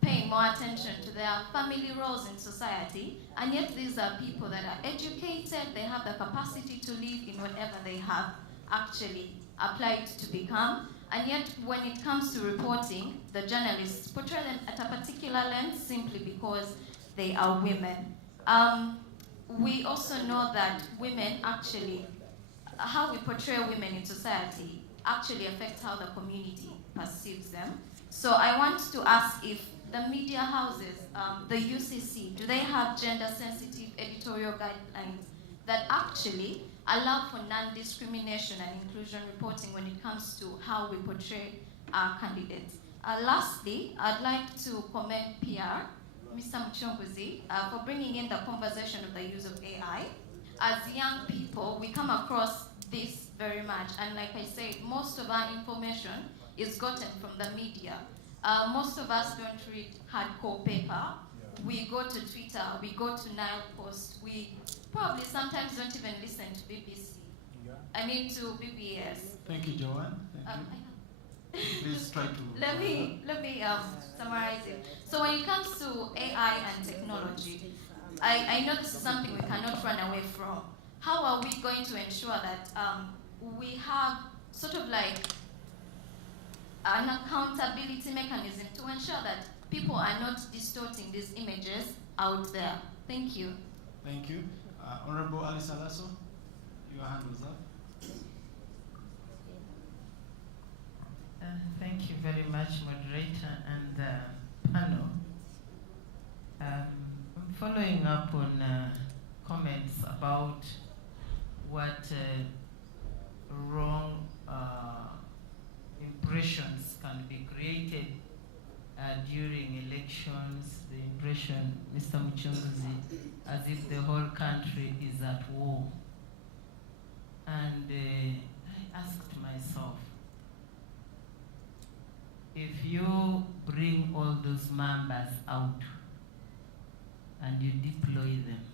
paying more attention to their family roles in society, and yet these are people that are educated, they have the capacity to live in whatever they have actually applied to become, and yet when it comes to reporting, the journalists portray them at a particular lens simply because they are women. We also know that women actually, how we portray women in society actually affects how the community perceives them. So I want to ask if the media houses, the UCC, do they have gender-sensitive editorial guidelines that actually allow for non-discrimination and inclusion reporting when it comes to how we portray our candidates? Lastly, I'd like to commend PR, Mr. Muchunguzi, for bringing in the conversation of the use of AI. As young people, we come across this very much, and like I said, most of our information is gotten from the media. Most of us don't read hardcore paper. We go to Twitter, we go to Nile Post, we probably sometimes don't even listen to BBC. I mean to BBS. Thank you, Joanne. Thank you. Please try to... Let me summarize it. So when it comes to AI and technology, I know this is something we cannot run away from. How are we going to ensure that we have sort of like an accountability mechanism to ensure that people are not distorting these images out there? Thank you. Thank you. Honorable Alice Alaso, your hand was up. Thank you very much, moderator and panel. I'm following up on comments about what wrong impressions can be created during elections. The impression, Mr. Muchunguzi, as if the whole country is at war. And I asked myself, if you bring all those members out and you deploy them,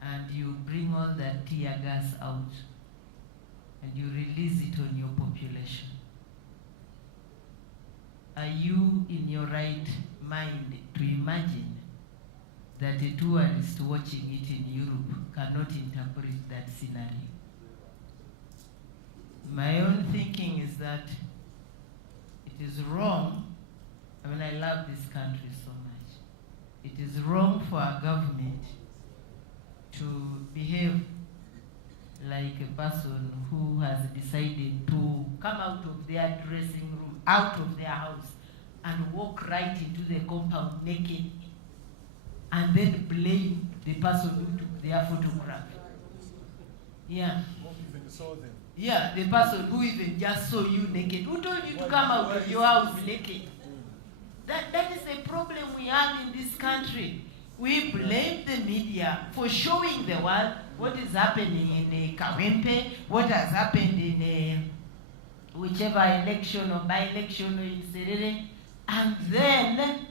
and you bring all that tear gas out and you release it on your population, are you in your right mind to imagine that a tourist watching it in Europe cannot interpret that scenario? My own thinking is that it is wrong. I mean, I love this country so much. It is wrong for a government to behave like a person who has decided to come out of their dressing room, out of their house, and walk right into the compound naked, and then blame the person who took their photograph. Yeah. Even saw them. Yeah, the person who even just saw you naked. Who told you to come out of your house naked? That is a problem we have in this country. We blame the media for showing the world what is happening in Kawempe, what has happened in whichever election or by-election or in Serere, and then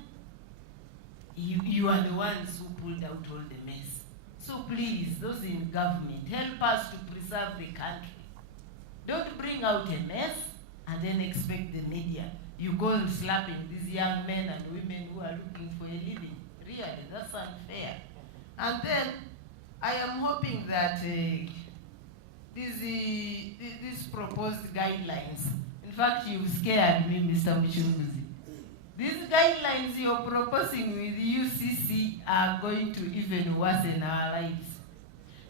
you are the ones who pulled out all the mess. So please, those in government, help us to preserve the country. Don't bring out a mess and then expect the media. You go and slapping these young men and women who are looking for a living. Really, that's unfair. And then I am hoping that these proposed guidelines, in fact, you've scared me, Mr. Muchunguzi. These guidelines you're proposing with UCC are going to even worsen our lives.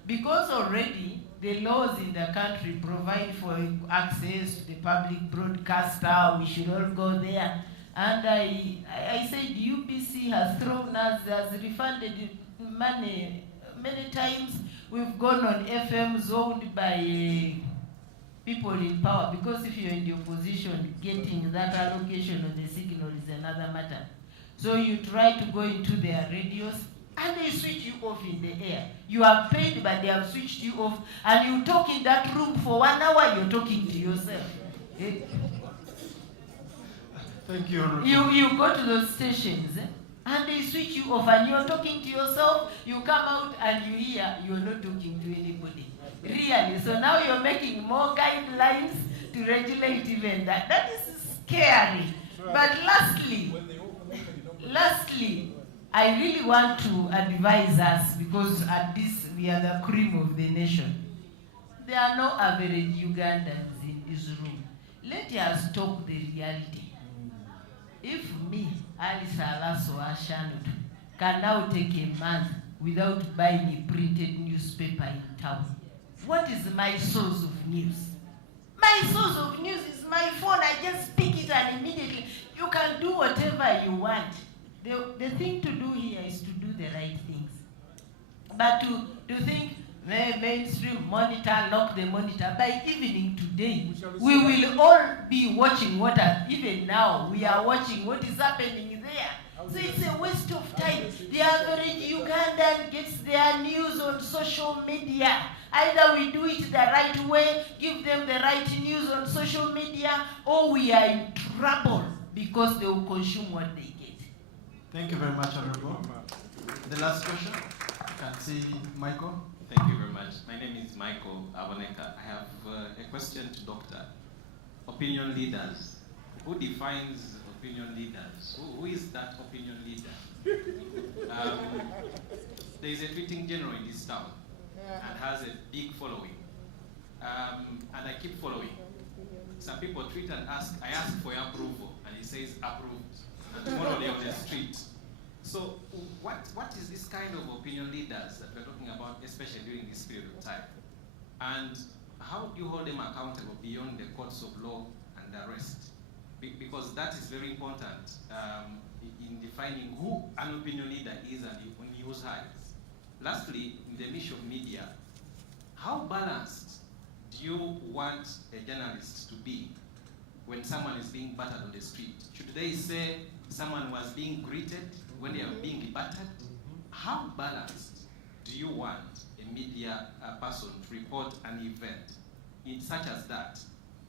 Because already the laws in the country provide for access to the public broadcaster, we should all go there. And I said UPC has thrown us, has refunded money many times. We've gone on FMs owned by people in power, because if you're in the opposition, getting that allocation of the signal is another matter. So you try to go into their radios, and they switch you off in the air. You are paid, but they have switched you off, and you talk in that room for 1 hour, you're talking to yourself. Thank you, Honorable. You go to those stations, and they switch you off, and you're talking to yourself, you come out, and you hear you're not talking to anybody. Really, so now you're making more guidelines to regulate even that. That is scary. But lastly, I really want to advise us, because at this we are the cream of the nation. There are no average Ugandans in this room. Let us talk the reality. If me, Alice Alaso Ashanut, can now take a month without buying a printed newspaper in town, what is my source of news? My source of news is my phone. I just pick it and immediately, you can do whatever you want. The thing to do here is to do the right things. But to think, mainstream monitor, lock the monitor, by evening today, we will all be watching what, even now, we are watching what is happening there. So it's a waste of time. The average Ugandan gets their news on social media. Either we do it the right way, give them the right news on social media, or we are in trouble because they will consume what they get. Thank you very much, Honorable. The last question, I can see Michael. Thank you very much. My name is Michael Aboneka. I have a question to Doctor. Opinion leaders. Who defines opinion leaders? Who is that opinion leader? There is a tweeting general in this town and has a big following. And I keep following. Some people tweet and ask, I ask for your approval, and he says approved. And tomorrow they're on the street. So what is this kind of opinion leaders that we're talking about, especially during this period of time? And how do you hold them accountable beyond the courts of law and the rest? Because that is very important in defining who an opinion leader is and on whose sides. Lastly, in the niche of media, how balanced do you want a journalist to be when someone is being battered on the street? Should they say someone was being greeted when they are being battered? How balanced do you want a media person to report an event such as that?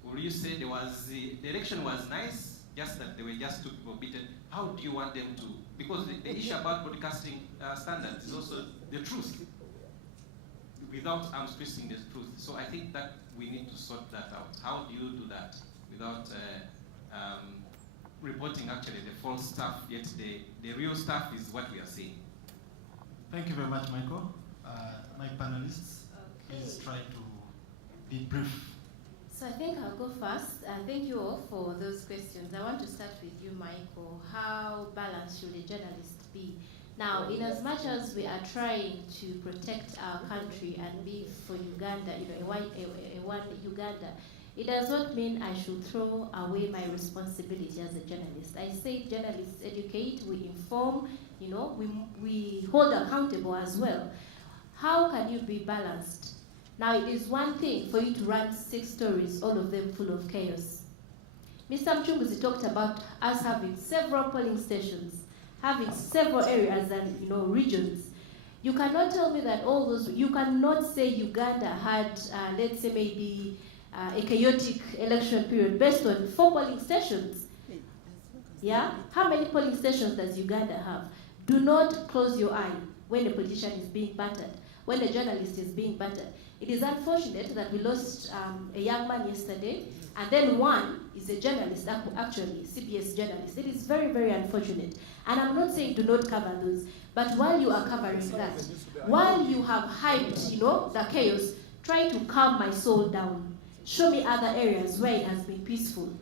Will you say the election was nice, just that there were just 2 people beaten? How do you want them to? Because the issue about broadcasting standards is also the truth. Without twisting the truth. So I think that we need to sort that out. How do you do that without reporting actually the false stuff, yet the real stuff is what we are seeing? Thank you very much, Michael. My panelists, please try to be brief. So I think I'll go first. Thank you all for those questions. I want to start with you, Michael. How balanced should a journalist be? Now, in as much as we are trying to protect our country and be for Uganda, a one Uganda, it does not mean I should throw away my responsibility as a journalist. I say journalists educate, we inform, we hold accountable as well. How can you be balanced? Now, it is one thing for you to run 6 stories, all of them full of chaos. Mr. Mchunguzi talked about us having several polling stations, having several areas and regions. You cannot tell me that all those, you cannot say Uganda had, let's say maybe a chaotic election period based on 4 polling stations. Yeah? How many polling stations does Uganda have? Do not close your eye when a politician is being battered, when a journalist is being battered. It is unfortunate that we lost a young man yesterday, and then one is a journalist, actually, CBS journalist. It is very, very unfortunate. And I'm not saying do not cover those, but while you are covering that, while you have hyped, the chaos, try to calm my soul down. Show me other areas where it has been peaceful.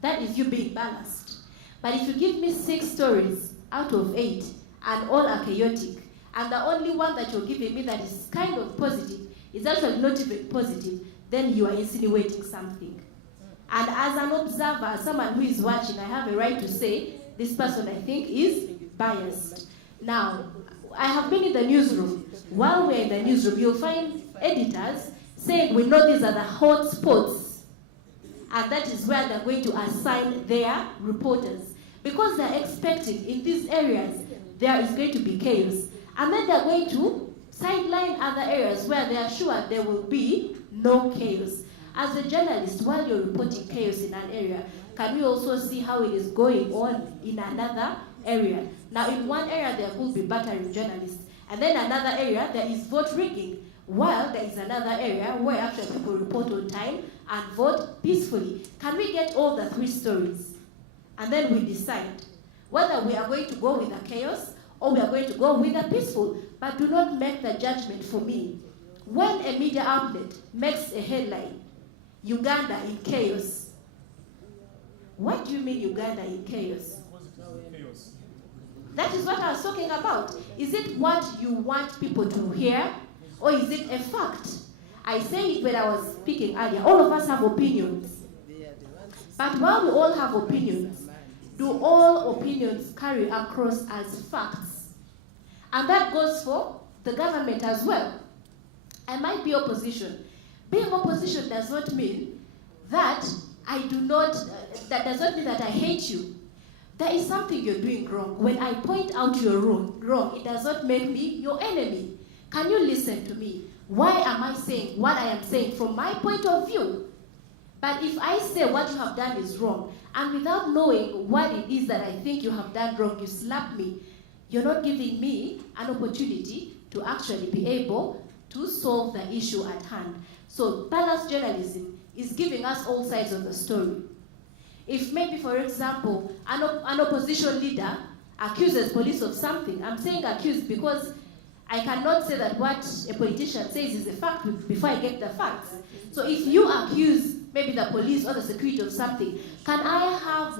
That is you being balanced. But if you give me 6 stories out of 8 and all are chaotic, and the only one that you're giving me that is kind of positive is actually not even positive, then you are insinuating something. And as an observer, as someone who is watching, I have a right to say, this person I think is biased. Now, I have been in the newsroom. While we're in the newsroom, you'll find editors saying, we know these are the hot spots, and that is where they're going to assign their reporters. Because they're expecting in these areas, there is going to be chaos. And then they're going to sideline other areas where they are sure there will be no chaos. As a journalist, while you're reporting chaos in an area, can we also see how it is going on in another area? Now, in one area, there could be battering journalists. And then another area, there is vote rigging. While there is another area where actually people report on time and vote peacefully. Can we get all the 3 stories? And then we decide whether we are going to go with the chaos or we are going to go with the peaceful. But do not make the judgment for me. When a media outlet makes a headline, Uganda in chaos, what do you mean Uganda in chaos? That is what I was talking about. Is it what you want people to hear, or is it a fact? I said it when I was speaking earlier. All of us have opinions. But while we all have opinions, do all opinions carry across as facts? And that goes for the government as well. I might be opposition. Being opposition does not mean that that does not mean that I hate you. There is something you're doing wrong. When I point out you're wrong, it does not make me your enemy. Can you listen to me? Why am I saying what I am saying from my point of view? But if I say what you have done is wrong, and without knowing what it is that I think you have done wrong, you slap me, you're not giving me an opportunity to actually be able to solve the issue at hand. So balanced journalism is giving us all sides of the story. If maybe, for example, an opposition leader accuses police of something, I'm saying accused because I cannot say that what a politician says is a fact before I get the facts. So if you accuse maybe the police or the security of something, can I have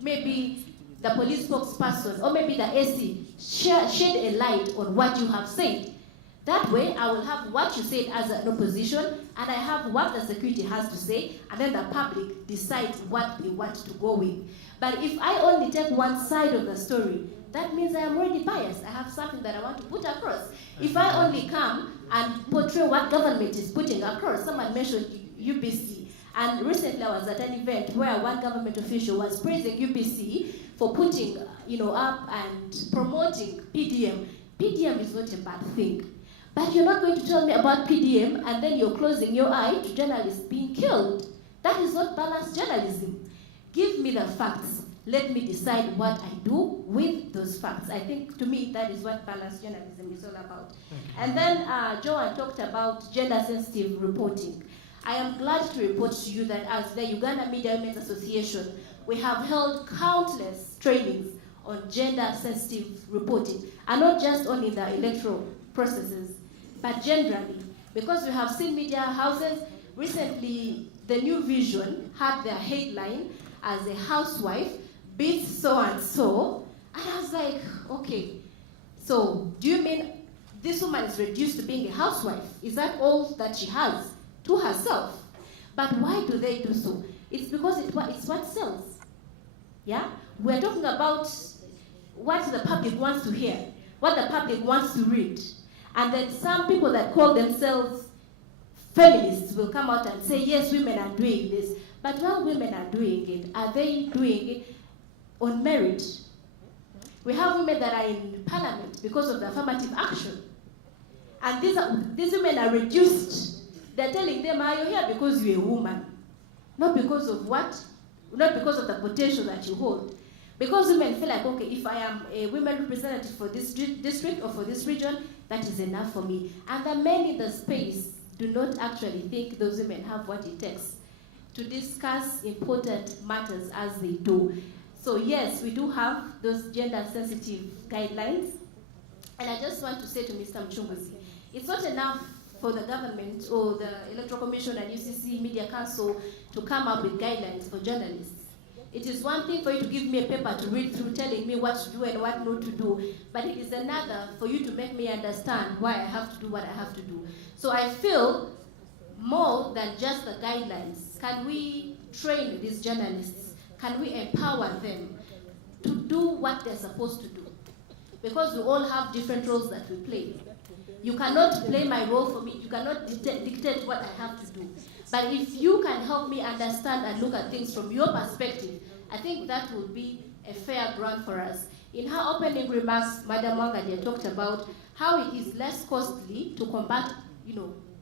maybe the police spokesperson or maybe the AC shed a light on what you have said? That way, I will have what you said as an opposition, and I have what the security has to say, and then the public decides what they want to go with. But if I only take one side of the story, that means I am already biased. I have something that I want to put across. If I only come and portray what government is putting across, someone mentioned UBC, and recently I was at an event where one government official was praising UBC for putting, up and promoting PDM. PDM is not a bad thing. But you're not going to tell me about PDM and then you're closing your eye to journalists being killed. That is not balanced journalism. Give me the facts. Let me decide what I do with those facts. I think, to me, that is what balanced journalism is all about. And then Joanne talked about gender-sensitive reporting. I am glad to report to you that as the Uganda Media Women's Association, we have held countless trainings on gender-sensitive reporting, and not just only in the electoral processes, but generally, because we have seen media houses. Recently, the New Vision had their headline as a housewife beats so-and-so, and I was like, okay, so do you mean this woman is reduced to being a housewife? Is that all that she has to herself? But why do they do so? It's because it's what sells. Yeah? We're talking about what the public wants to hear, what the public wants to read. And then some people that call themselves feminists will come out and say, yes, women are doing this. But while women are doing it, are they doing it on merit? We have women that are in parliament because of the affirmative action. And these women are reduced. They're telling them, you're here because you're a woman. Not because of what? Not because of the potential that you hold. Because women feel like, okay, if I am a women representative for this district or for this region, that is enough for me. And the men in the space do not actually think those women have what it takes to discuss important matters as they do. So yes, we do have those gender-sensitive guidelines. And I just want to say to Mr. Mchunguzi, it's not enough for the government or the Electoral Commission and UCC Media Council to come up with guidelines for journalists. It is one thing for you to give me a paper to read through telling me what to do and what not to do, but it is another for you to make me understand why I have to do what I have to do. So I feel more than just the guidelines. Can we train these journalists? Can we empower them to do what they're supposed to do? Because we all have different roles that we play. You cannot play my role for me. You cannot dictate what I have to do. But if you can help me understand and look at things from your perspective, I think that would be a fair ground for us. In her opening remarks, Madam Wangadia talked about how it is less costly to combat,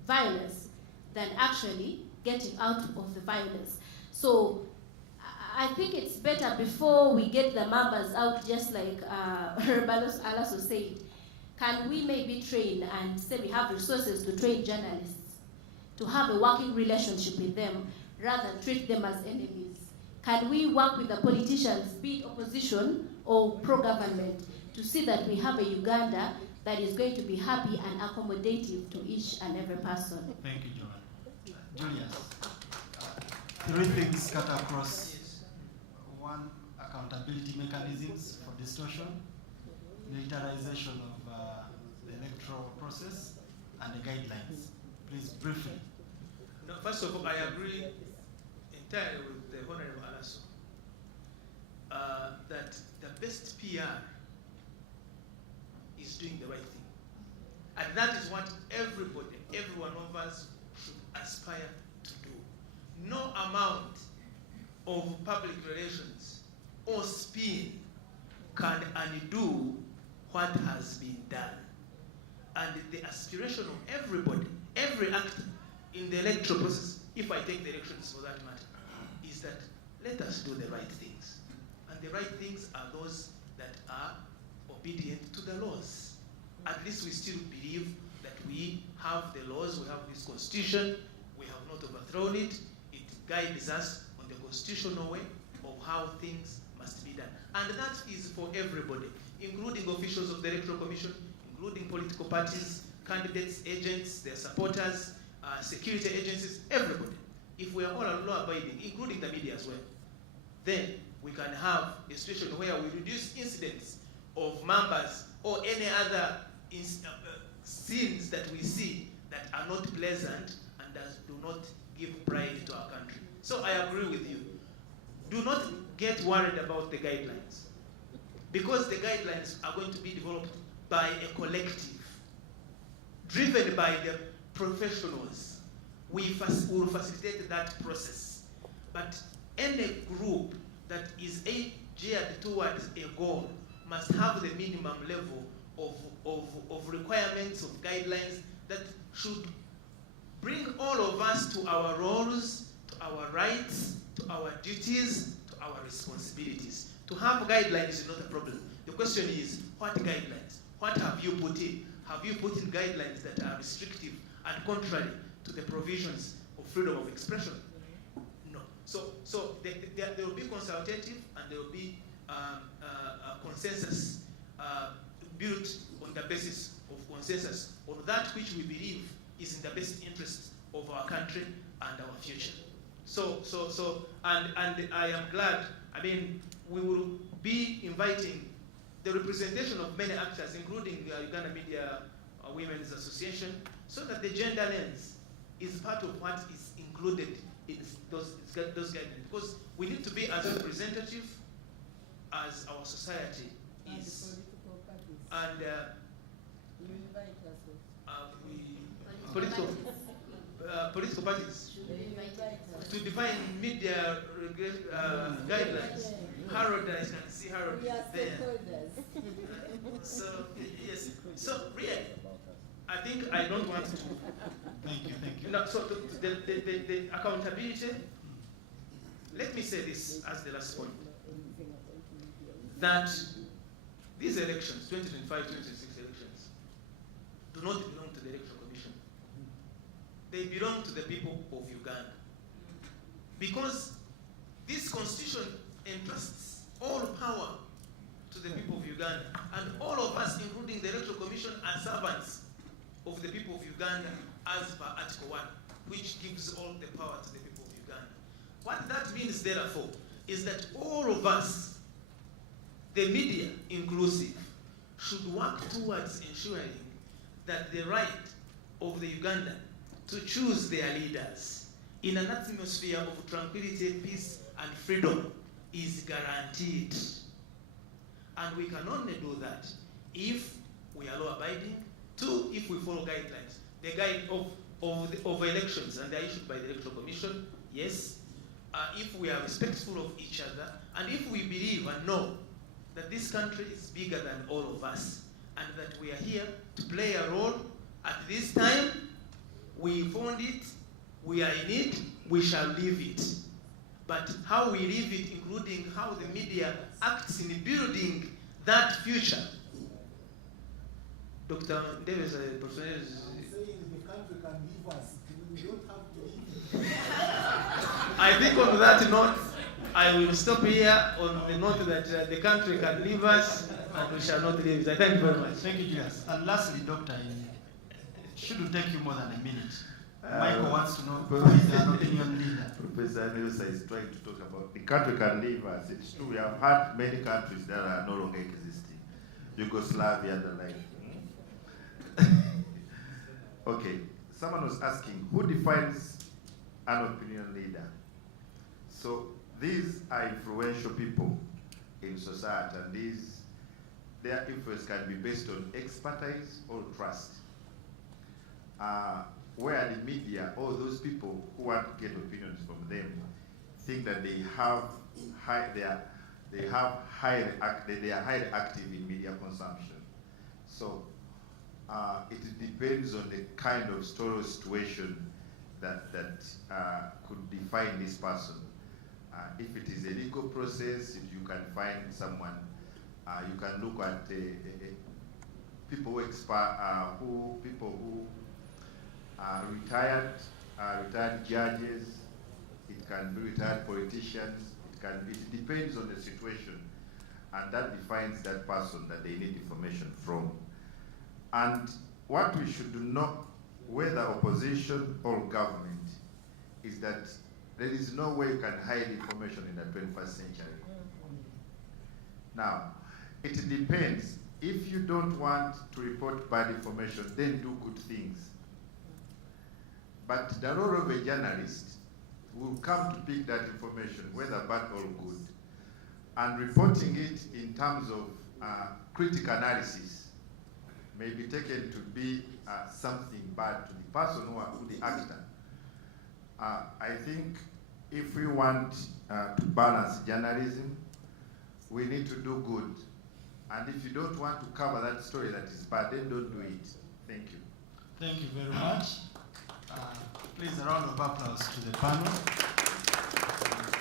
violence than actually getting out of the violence. So I think it's better before we get the numbers out, just like Rebalos Alaso said, can we maybe train and say we have resources to train journalists, to have a working relationship with them rather than treat them as enemies? Can we work with the politicians, be it opposition or pro-government, to see that we have a Uganda that is going to be happy and accommodative to each and every person? Thank you, Joanne. Julius, three things cut across. One, accountability mechanisms for distortion, militarization of the electoral process, and the guidelines. Please, briefly. No, first of all, I agree entirely with the Honorable Alaso that the best PR is doing the right thing. And that is what everybody, every one of us should aspire to do. No amount of public relations or spin can undo what has been done. And the aspiration of everybody, every actor in the electoral process, if I take the elections for that matter, is that let us do the right things. And the right things are those that are obedient to the laws. At least we still believe that we have the laws, we have this constitution, we have not overthrown it. It guides us on the constitutional way of how things must be done. And that is for everybody, including officials of the Electoral Commission, including political parties, candidates, agents, their supporters, security agencies, everybody. If we are all law-abiding, including the media as well, then we can have a situation where we reduce incidents of members or any other scenes that we see that are not pleasant and that do not give pride to our country. So I agree with you. Do not get worried about the guidelines, because the guidelines are going to be developed by a collective, driven by the professionals. We will facilitate that process. But any group that is geared towards a goal must have the minimum level of requirements, of guidelines that should bring all of us to our roles, to our rights, to our duties, to our responsibilities. To have guidelines is not a problem. The question is, what guidelines? What have you put in? Have you put in guidelines that are restrictive and contrary to the provisions of freedom of expression? No. So there will be consultative and there will be a consensus built on the basis of consensus on that which we believe is in the best interest of our country and our future. And I am glad, we will be inviting the representation of many actors, including Uganda Media Women's Association, so that the gender lens is part of what is included in those guidelines. Because we need to be as representative as our society is. And political parties to define media guidelines. Harold, I can see Harold there. So yes. So really, I think I don't want to. Thank you. No, so the accountability. Let me say this as the last point. That these elections, 2025, 2026 elections, do not belong to the Electoral Commission. They belong to the people of Uganda. Because this constitution entrusts all power to the people of Uganda. And all of us, including the Electoral Commission, are servants of the people of Uganda as per Article 1, which gives all the power to the people of Uganda. What that means, therefore, is that all of us, the media inclusive, should work towards ensuring that the right of the Ugandan to choose their leaders in an atmosphere of tranquility, peace, and freedom is guaranteed. And we can only do that if we are law-abiding. Two, if we follow guidelines. The guide of elections, and they are issued by the Electoral Commission, yes. If we are respectful of each other, and if we believe and know that this country is bigger than all of us, and that we are here to play a role at this time, we found it, we are in it, we shall live it. But how we live it, including how the media acts in building that future. Dr. Davis, Professor, I'm saying the country can leave us. We don't have to leave. I think on that note, I will stop here on the note that the country can leave us and we shall not leave it. I thank you very much. Thank you, Julius. And lastly, Doctor, it shouldn't take you more than a minute. Michael wants to know who is an opinion leader. Professor Nelson is trying to talk about the country can leave us. It's true, we have had many countries that are no longer existing. Yugoslavia and the like. Okay, someone was asking, who defines an opinion leader? So these are influential people in society, and their influence can be based on expertise or trust. Where the media, or those people who want to get opinions from them, think that they are highly active in media consumption. So it depends on the kind of story or situation that could define this person. If it is a legal process, if you can find someone, you can look at people who are retired judges, it can be retired politicians, it depends on the situation, and that defines that person that they need information from. And what we should know, whether opposition or government, is that there is no way you can hide information in the 21st century. Now, it depends. If you don't want to report bad information, then do good things. But the role of a journalist will come to pick that information, whether bad or good, and reporting it in terms of critical analysis may be taken to be something bad to the person who the actor. I think if we want to balance journalism, we need to do good. And if you don't want to cover that story that is bad, then don't do it. Thank you. Thank you very much. Please, a round of applause to the panel.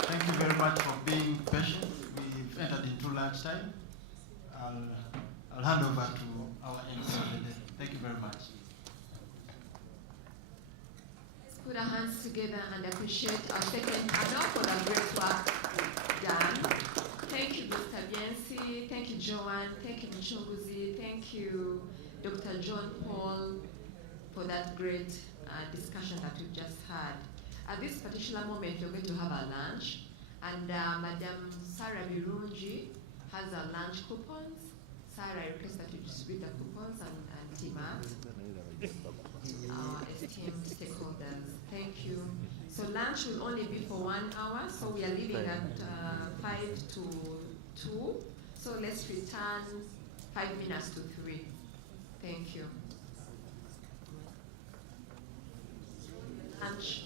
Thank you very much for being patient. We've entered into lunchtime. I'll hand over to our MC of the day. Thank you very much. Let's put our hands together and appreciate our second panel for the great work done. Thank you, Mr. Biensi. Thank you, Joanne. Thank you, Mchunguzi. Thank you, Dr. John Paul, for that great discussion that we've just had. At this particular moment, we're going to have our lunch, and Madam Sarah Birunji has our lunch coupons. Sarah, I request that you distribute the coupons and team out. Our esteemed stakeholders, thank you. So lunch will only be for 1 hour, so we are leaving at 5 to 2. So let's return 5 minutes to 3. Thank you. Lunch.